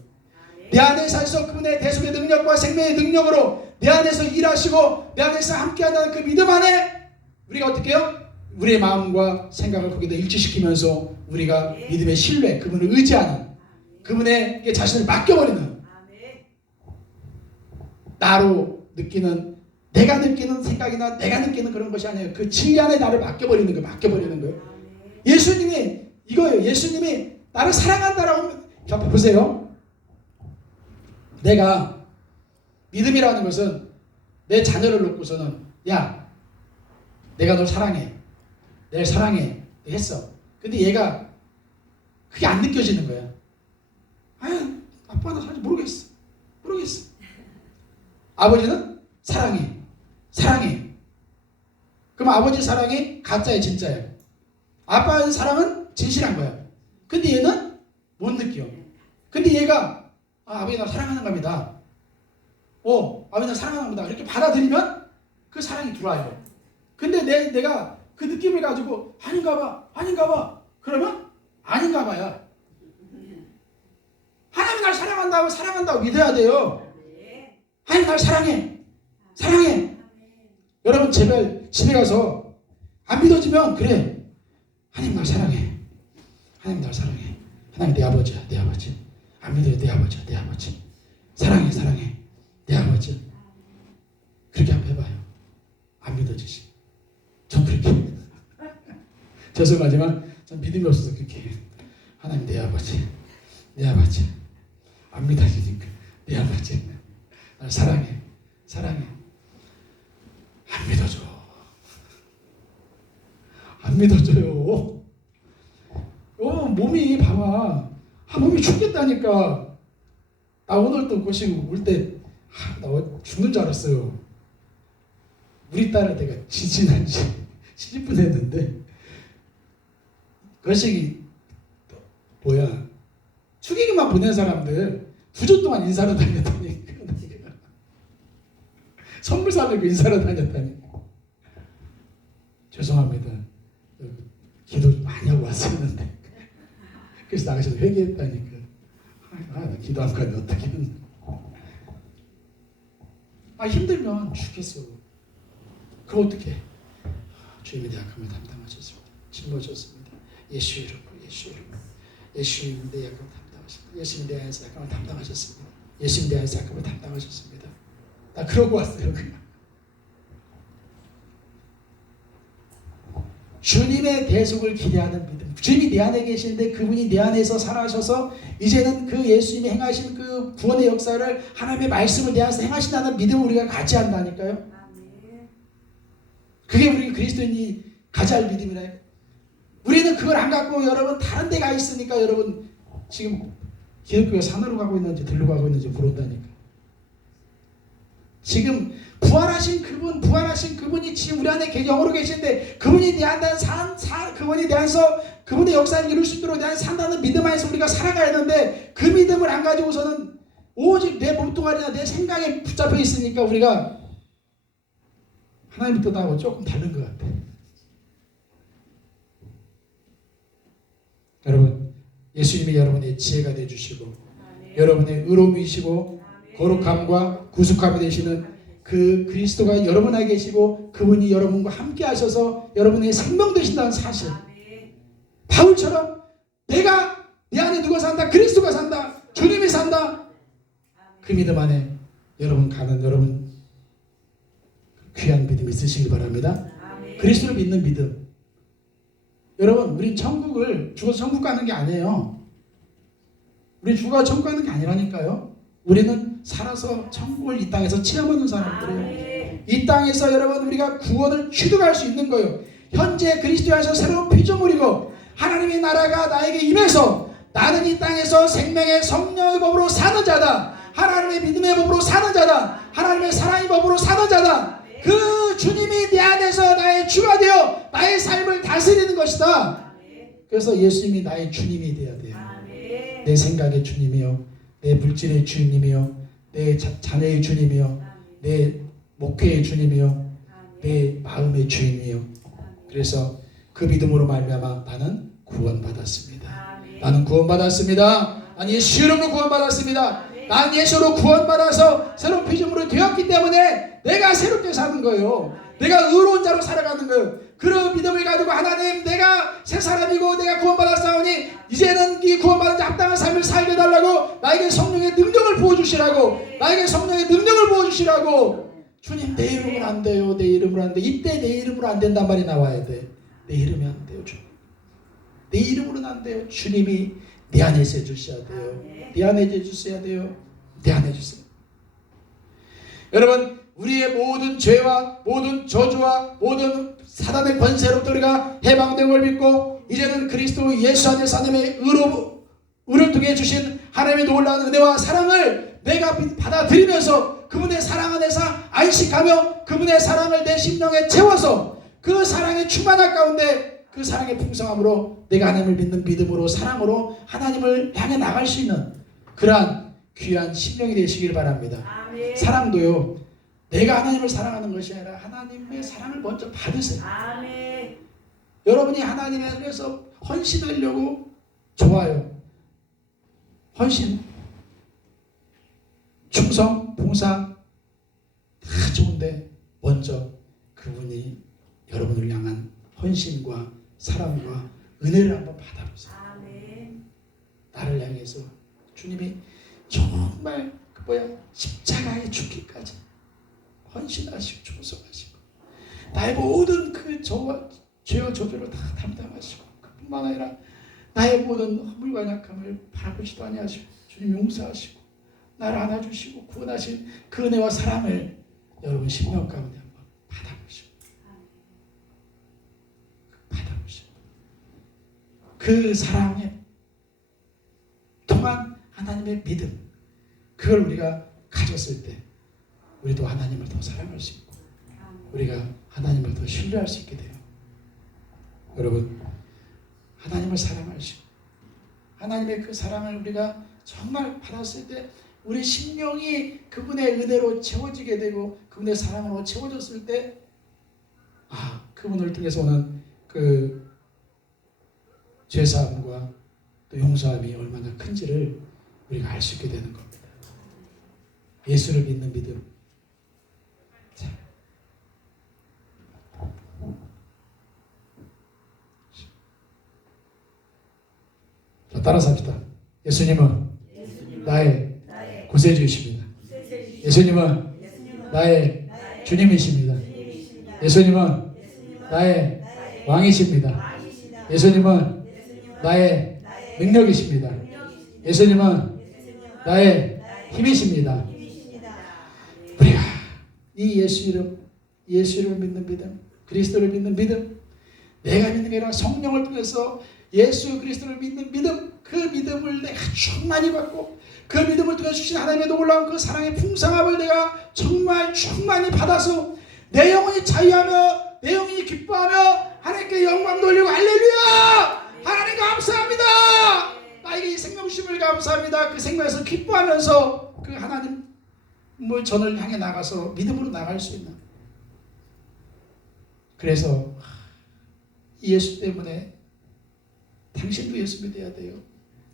내 안에 사셔서 그분의 대속의 능력과 생명의 능력으로 내 안에서 일하시고 내 안에서 함께한다는 그 믿음 안에 우리가 어떻게 해요? 우리의 마음과 생각을 거기다 일치시키면서 우리가 믿음의 신뢰, 그분을 의지하는 그분에게 자신을 맡겨버리는 나로 느끼는 내가 느끼는 생각이나 내가 느끼는 그런 것이 아니에요. 그 진리 안에 나를 맡겨버리는 거예요. 예수님이 이거예요. 예수님이 나를 사랑한다라고 자 보세요. 내가 믿음이라는 것은 내 자녀를 놓고서는 야 내가 널 사랑해. 내가 사랑해. 했어. 근데 얘가 그게 안 느껴지는 거야. 아유 아빠 나 사실 모르겠어. 아버지는 사랑해. 그럼 아버지 사랑이 가짜야 진짜야. 아빠의 사랑은 진실한 거야. 근데 얘는 못 느껴. 근데 얘가 아버지 나 사랑하는가 보다. 아버지 나 사랑하는가 보다. 이렇게 받아들이면 그 사랑이 들어와요. 근데 내가 그 느낌을 가지고 아닌가 봐. 그러면 아닌가 봐야. 하나님이 날 사랑한다고 믿어야 돼요. 하나님 날 사랑해. 여러분 제발 집에 가서 안 믿어지면 그래. 하나님 날 사랑해. 하나님 내 아버지야. 안 믿어요. 내 아버지. 사랑해, 사랑해. 내 아버지. 그렇게 한번 해봐요. 안 믿어지지. 전 그렇게. 죄송하지만 전 믿음이 없어서 그렇게 해요. 하나님 내 아버지. 내 아버지. 안 믿어지니까. 내 아버지. 날 사랑해. 사랑해. 안 믿어줘. 안 믿어줘요. 몸이 봐봐. 몸이 죽겠다니까. 나 오늘 또 고시고 올 때 나 죽는 줄 알았어요. 우리 딸을 내가 지지난 지 10분 했는데 거시기 뭐야 축의금만 보낸 사람들 9주 동안 인사로 다녔다니까. 선물 사들고 인사로 다녔다니까. 죄송합니다. 기도 많이 하고 왔었는데 그래서 나가셔서 회개했다니까. 나 기도 안 가는데 어떻게 했나. 힘들면 죽겠어. 그럼 어떻게? 주님이 내 약함을 담당하셨습니다. 짊어졌습니다. 예수 이름으로, 예수 이름으로. 예수님 내 약함을 담당하셨습니다. 예수님 내 안에서 약함을 담당하셨습니다. 예수님 내 안에서 약함을 담당하셨습니다. 나 그러고 왔어요. 그냥. 주님의 대속을 기대하는 믿음. 주님이 내 안에 계시는데 그분이 내 안에서 살아셔서 이제는 그 예수님이 행하신 그 구원의 역사를 하나님의 말씀을 내 안에서 행하신다는 믿음을 우리가 가져야 한다니까요. 그게 우리 그리스도인이 가져야 할 믿음이라요. 우리는 그걸 안 갖고 여러분 다른 데 가 있으니까 여러분 지금 기독교가 산으로 가고 있는지 들로 가고 있는지 모른다니까. 지금 부활하신 그분이 지금 우리 안에 영으로 계신데 그분이 내 안에 그분이 내 안에서 그분의 역사를 이룰 수 있도록 내 안에 산다는 믿음 안에서 우리가 살아가야 하는데 그 믿음을 안 가지고서는 오직 내 몸뚱아리나 내 생각에 붙잡혀 있으니까 우리가 하나님 뜻하고 조금 다른 것 같아. 여러분 예수님이 여러분의 지혜가 되어주시고 여러분의 의로움이시고 거룩함과 구속함이 되시는 그 그리스도가 여러분 안에 계시고 그분이 여러분과 함께 하셔서 여러분의 생명 되신다는 사실. 바울처럼 내가 내 안에 누가 산다? 그리스도가 산다. 주님이 산다. 그 믿음 안에 여러분 가는 여러분 귀한 믿음 있으시길 바랍니다. 그리스도를 믿는 믿음. 여러분 우리 천국을 죽어서 천국 가는 게 아니에요. 우리 죽어서 천국 가는 게 아니라니까요. 우리는 살아서 천국을 이 땅에서 체험하는 사람들이에요. 이 땅에서 여러분 우리가 구원을 취득할 수 있는 거예요. 현재 그리스도 안에서 새로운 피조물이고 하나님의 나라가 나에게 임해서 나는 이 땅에서 생명의 성령의 법으로 사는 자다. 하나님의 믿음의 법으로 사는 자다. 하나님의 사랑의 법으로 사는 자다. 그 주님이 내 안에서 나의 주가 되어 나의 삶을 다스리는 것이다. 그래서 예수님이 나의 주님이 되어야 돼요. 내 생각의 주님이요, 내 물질의 주님이요, 내 자녀의 주님이요, 내 목회의 주님이요, 내 마음의 주인이요. 그래서 그 믿음으로 말미암아 나는 구원받았습니다. 나는 구원받았습니다. 나는 예수 이름으로 구원받았습니다. 난 예수로 구원받아서 새로운 피조물이 되었기 때문에 내가 새롭게 사는 거예요. 내가 의로운 자로 살아가는 거예요. 그런 믿음을 가지고 하나님 내가 새 사람이고 내가 구원받았사오니 이제는 이 구원받은 자 합당한 삶을 살게 해달라고 나에게 성령의 능력을 부어주시라고 나에게 성령의 능력을 부어주시라고. 주님 내 이름으로 안 돼요. 내 이름으로 안 돼. 이때 내 이름으로 안 된단 말이 나와야 돼. 내 이름이 안 돼요. 주님. 내 이름으로는 안 돼요. 주님이 내 안에서 해주셔야 돼요. 내 안에 해주셔야 돼요. 내 안에 해주세요. 여러분 우리의 모든 죄와 모든 저주와 모든 사단의 권세로부터 우리가 해방된 걸 믿고 이제는 그리스도 예수 안에서 하나님의 의를 통해 주신 하나님의 놀라운 은혜와 사랑을 내가 받아들이면서 그분의 사랑 안에서 안식하며 그분의 사랑을 내 심령에 채워서 그 사랑의 충만한 가운데 그 사랑의 풍성함으로 내가 하나님을 믿는 믿음으로 사랑으로 하나님을 향해 나갈 수 있는 그러한 귀한 심령이 되시길 바랍니다. 아멘. 사랑도요 내가 하나님을 사랑하는 것이 아니라 하나님의 사랑을 먼저 받으세요. 아멘. 여러분이 하나님에 대해서 헌신하려고 좋아요. 헌신, 충성, 봉사 다 좋은데 먼저 그분이 여러분을 향한 헌신과 사랑과 은혜를 한번 받아보세요. 아멘. 나를 향해서 주님이 정말 십자가에 죽기까지 헌신하시고 충성하시고 나의 모든 그 죄와 저주를 다 담당하시고 그뿐만 아니라 나의 모든 허물과 약함을 바라보지도 아니하시고 주님 용서하시고 나를 안아주시고 구원하신 그 은혜와 사랑을 여러분 심령 가운데 한번 받아보시고 그 사랑에 통한 하나님의 믿음, 그걸 우리가 가졌을 때 우리도 하나님을 더 사랑할 수 있고 우리가 하나님을 더 신뢰할 수 있게 돼요. 여러분, 하나님을 사랑하시고 하나님의 그 사랑을 우리가 정말 받았을 때 우리 심령이 그분의 은혜로 채워지게 되고 그분의 사랑으로 채워졌을 때 그분을 통해서 오는 그 죄사함과 또 용서함이 얼마나 큰지를 우리가 알 수 있게 되는 겁니다. 예수를 믿는 믿음. 자, 따라서 합시다. 예수님은 나의 구세주이십니다. 예수님은 나의 주님이십니다. 예수님은 나의 왕이십니다. 예수님은 나의 능력이십니다. 예수님은 나의 힘이십니다. 우리가 이 예수 이름, 예수를 믿는 믿음, 그리스도를 믿는 믿음, 내가 믿는 게 아니라 성령을 통해서 예수 그리스도를 믿는 믿음, 그 믿음을 내가 충만히 받고 그 믿음을 통해 주신 하나님의 놀라운 그 사랑의 풍성함을 내가 정말 충만히 받아서 내 영혼이 자유하며 내 영혼이 기뻐하며 하나님께 영광 돌리고 할렐루야! 하나님 감사합니다! 나에게 이 생명 주심을 감사합니다. 그 생명에서 기뻐하면서 그 하나님을 전을 향해 나가서 믿음으로 나갈 수 있는, 그래서 예수 때문에 당신도 예수 믿어야 돼요.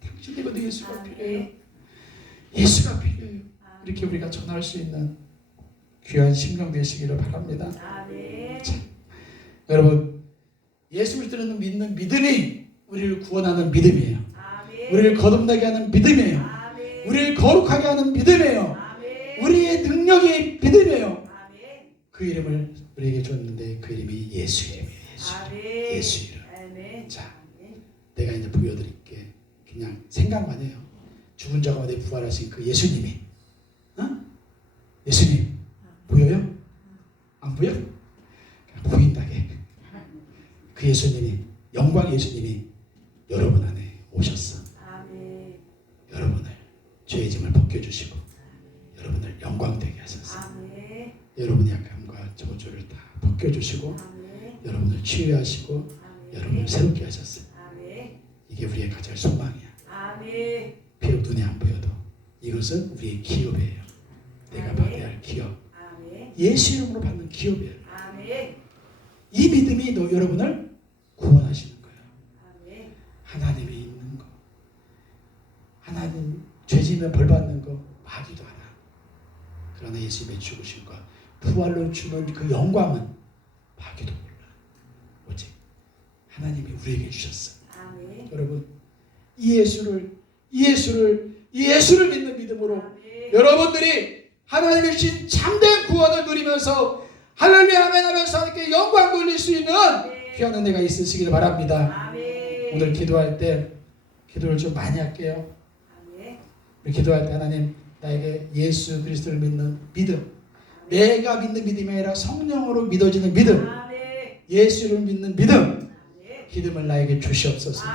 당신에게도 예수가 필요해요. 예수가 필요해요. 이렇게 우리가 전할 수 있는 귀한 심령 되시기를 바랍니다. 자, 여러분, 예수를 믿는 믿음이 우리를 구원하는 믿음이에요. 우리를 거듭나게 하는 믿음이에요. 우리를 거룩하게 하는 믿음이에요. 우리의 능력이 믿음이에요. 그 이름을 우리에게 줬는데 그 이름이 예수 이름이에요. 예수 이름. 자, 내가 이제 보여드릴게. 그냥 생각만 해요. 죽은 자 가운데 부활하신 그 예수님이, 예수님 보여요? 안 보여? 보인다게. 그 예수님이, 영광 예수님이 여러분 안에 오셨어. 여러분을 죄의 짐을 벗겨주시고 여러분을 영광되게 하셨어. 여러분의 약함과 저주를 다 벗겨주시고 여러분을 치유하시고 여러분을 새롭게 하셨어요. 이게 우리의 가장 소망이야. 비록 눈에 안 보여도 이것은 우리의 기업이에요. 내가 받아야 할 기업. 예수 이름으로 받는 기업이에요. 이 믿음이 여러분을 구원하시는 거예요. 하나님이 있는 거, 하나님 죄지면 벌받는 거 마귀도 알아. 그러나 예수님의 죽으심과 부활로 주는 그 영광은 마귀도 몰라. 오직 하나님이 우리에게 주셨어. 여러분, 이 예수를 믿는 믿음으로 여러분들이 하나님의 주신 참된 구원을 누리면서 할렐루야 아멘 하면서 하나님께 영광 돌릴 수 있는 귀한 은혜가 있으시기를 바랍니다. 오늘 기도할 때 기도를 좀 많이 할게요. 우리 기도할 때 하나님, 나에게 예수 그리스도를 믿는 믿음, 내가 믿는 믿음이 아니라 성령으로 믿어지는 믿음, 예수를 믿는 믿음을 나에게 주시옵소서.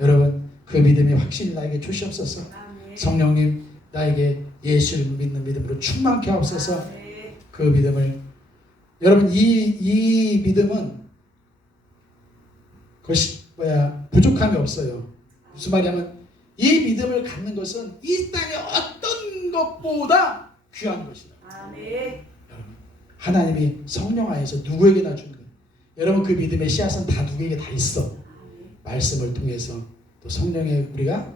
여러분, 그 믿음이 확실히 나에게 주시옵소서. 성령님, 나에게 예수를 믿는 믿음으로 충만케 하옵소서. 그 믿음을, 여러분, 이 믿음은 그것이 부족함이 없어요. 무슨 말이냐면 이 믿음을 갖는 것은 이 땅의 어떤 것보다 귀한 것이다. 여러분, 하나님이 성령 안에서 누구에게나 준 것. 여러분, 그 믿음의 씨앗은 다 누구에게 다 있어. 말씀을 통해서 또 성령의 우리가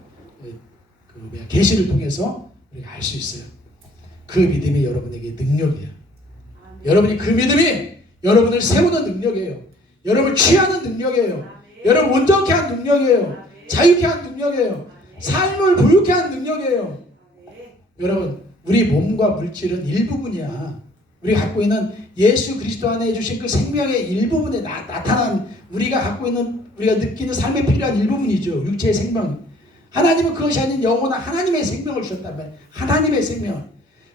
계시를 통해서 우리가 알 수 있어요. 그 믿음이 여러분에게 능력이에요. 여러분이 그 믿음이 여러분을 세우는 능력이에요. 여러분을 취하는 능력이에요. 여러분 온전케 하는 능력이에요. 자유케 하는 능력이에요. 삶을 부유케 하는 능력이에요. 여러분, 우리 몸과 물질은 일부분이야. 우리가 갖고 있는 예수 그리스도 안에 주신 그 생명의 일부분에 나타난 우리가 갖고 있는, 우리가 느끼는 삶에 필요한 일부분이죠. 육체의 생명. 하나님은 그것이 아닌 영원한 하나님의 생명을 주셨단 말이에요. 하나님의 생명.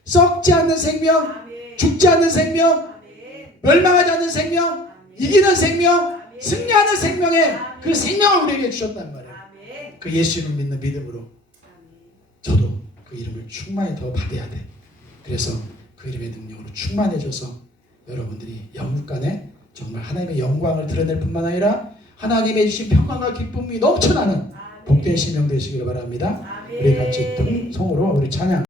썩지 않는 생명, 죽지 않는 생명, 멸망하지 않는 생명, 이기는 생명, 승리하는 생명의 그 생명을 우리에게 주셨단 말이에요. 그 예수님을 믿는 믿음으로 저도 그 이름을 충만히 더 받아야 돼. 그래서 그 이름의 능력으로 충만해져서 여러분들이 영육간에 정말 하나님의 영광을 드러낼 뿐만 아니라 하나님의 주신 평강과 기쁨이 넘쳐나는 복된 심령 되시기를 바랍니다. 우리 같이 통성으로 우리 찬양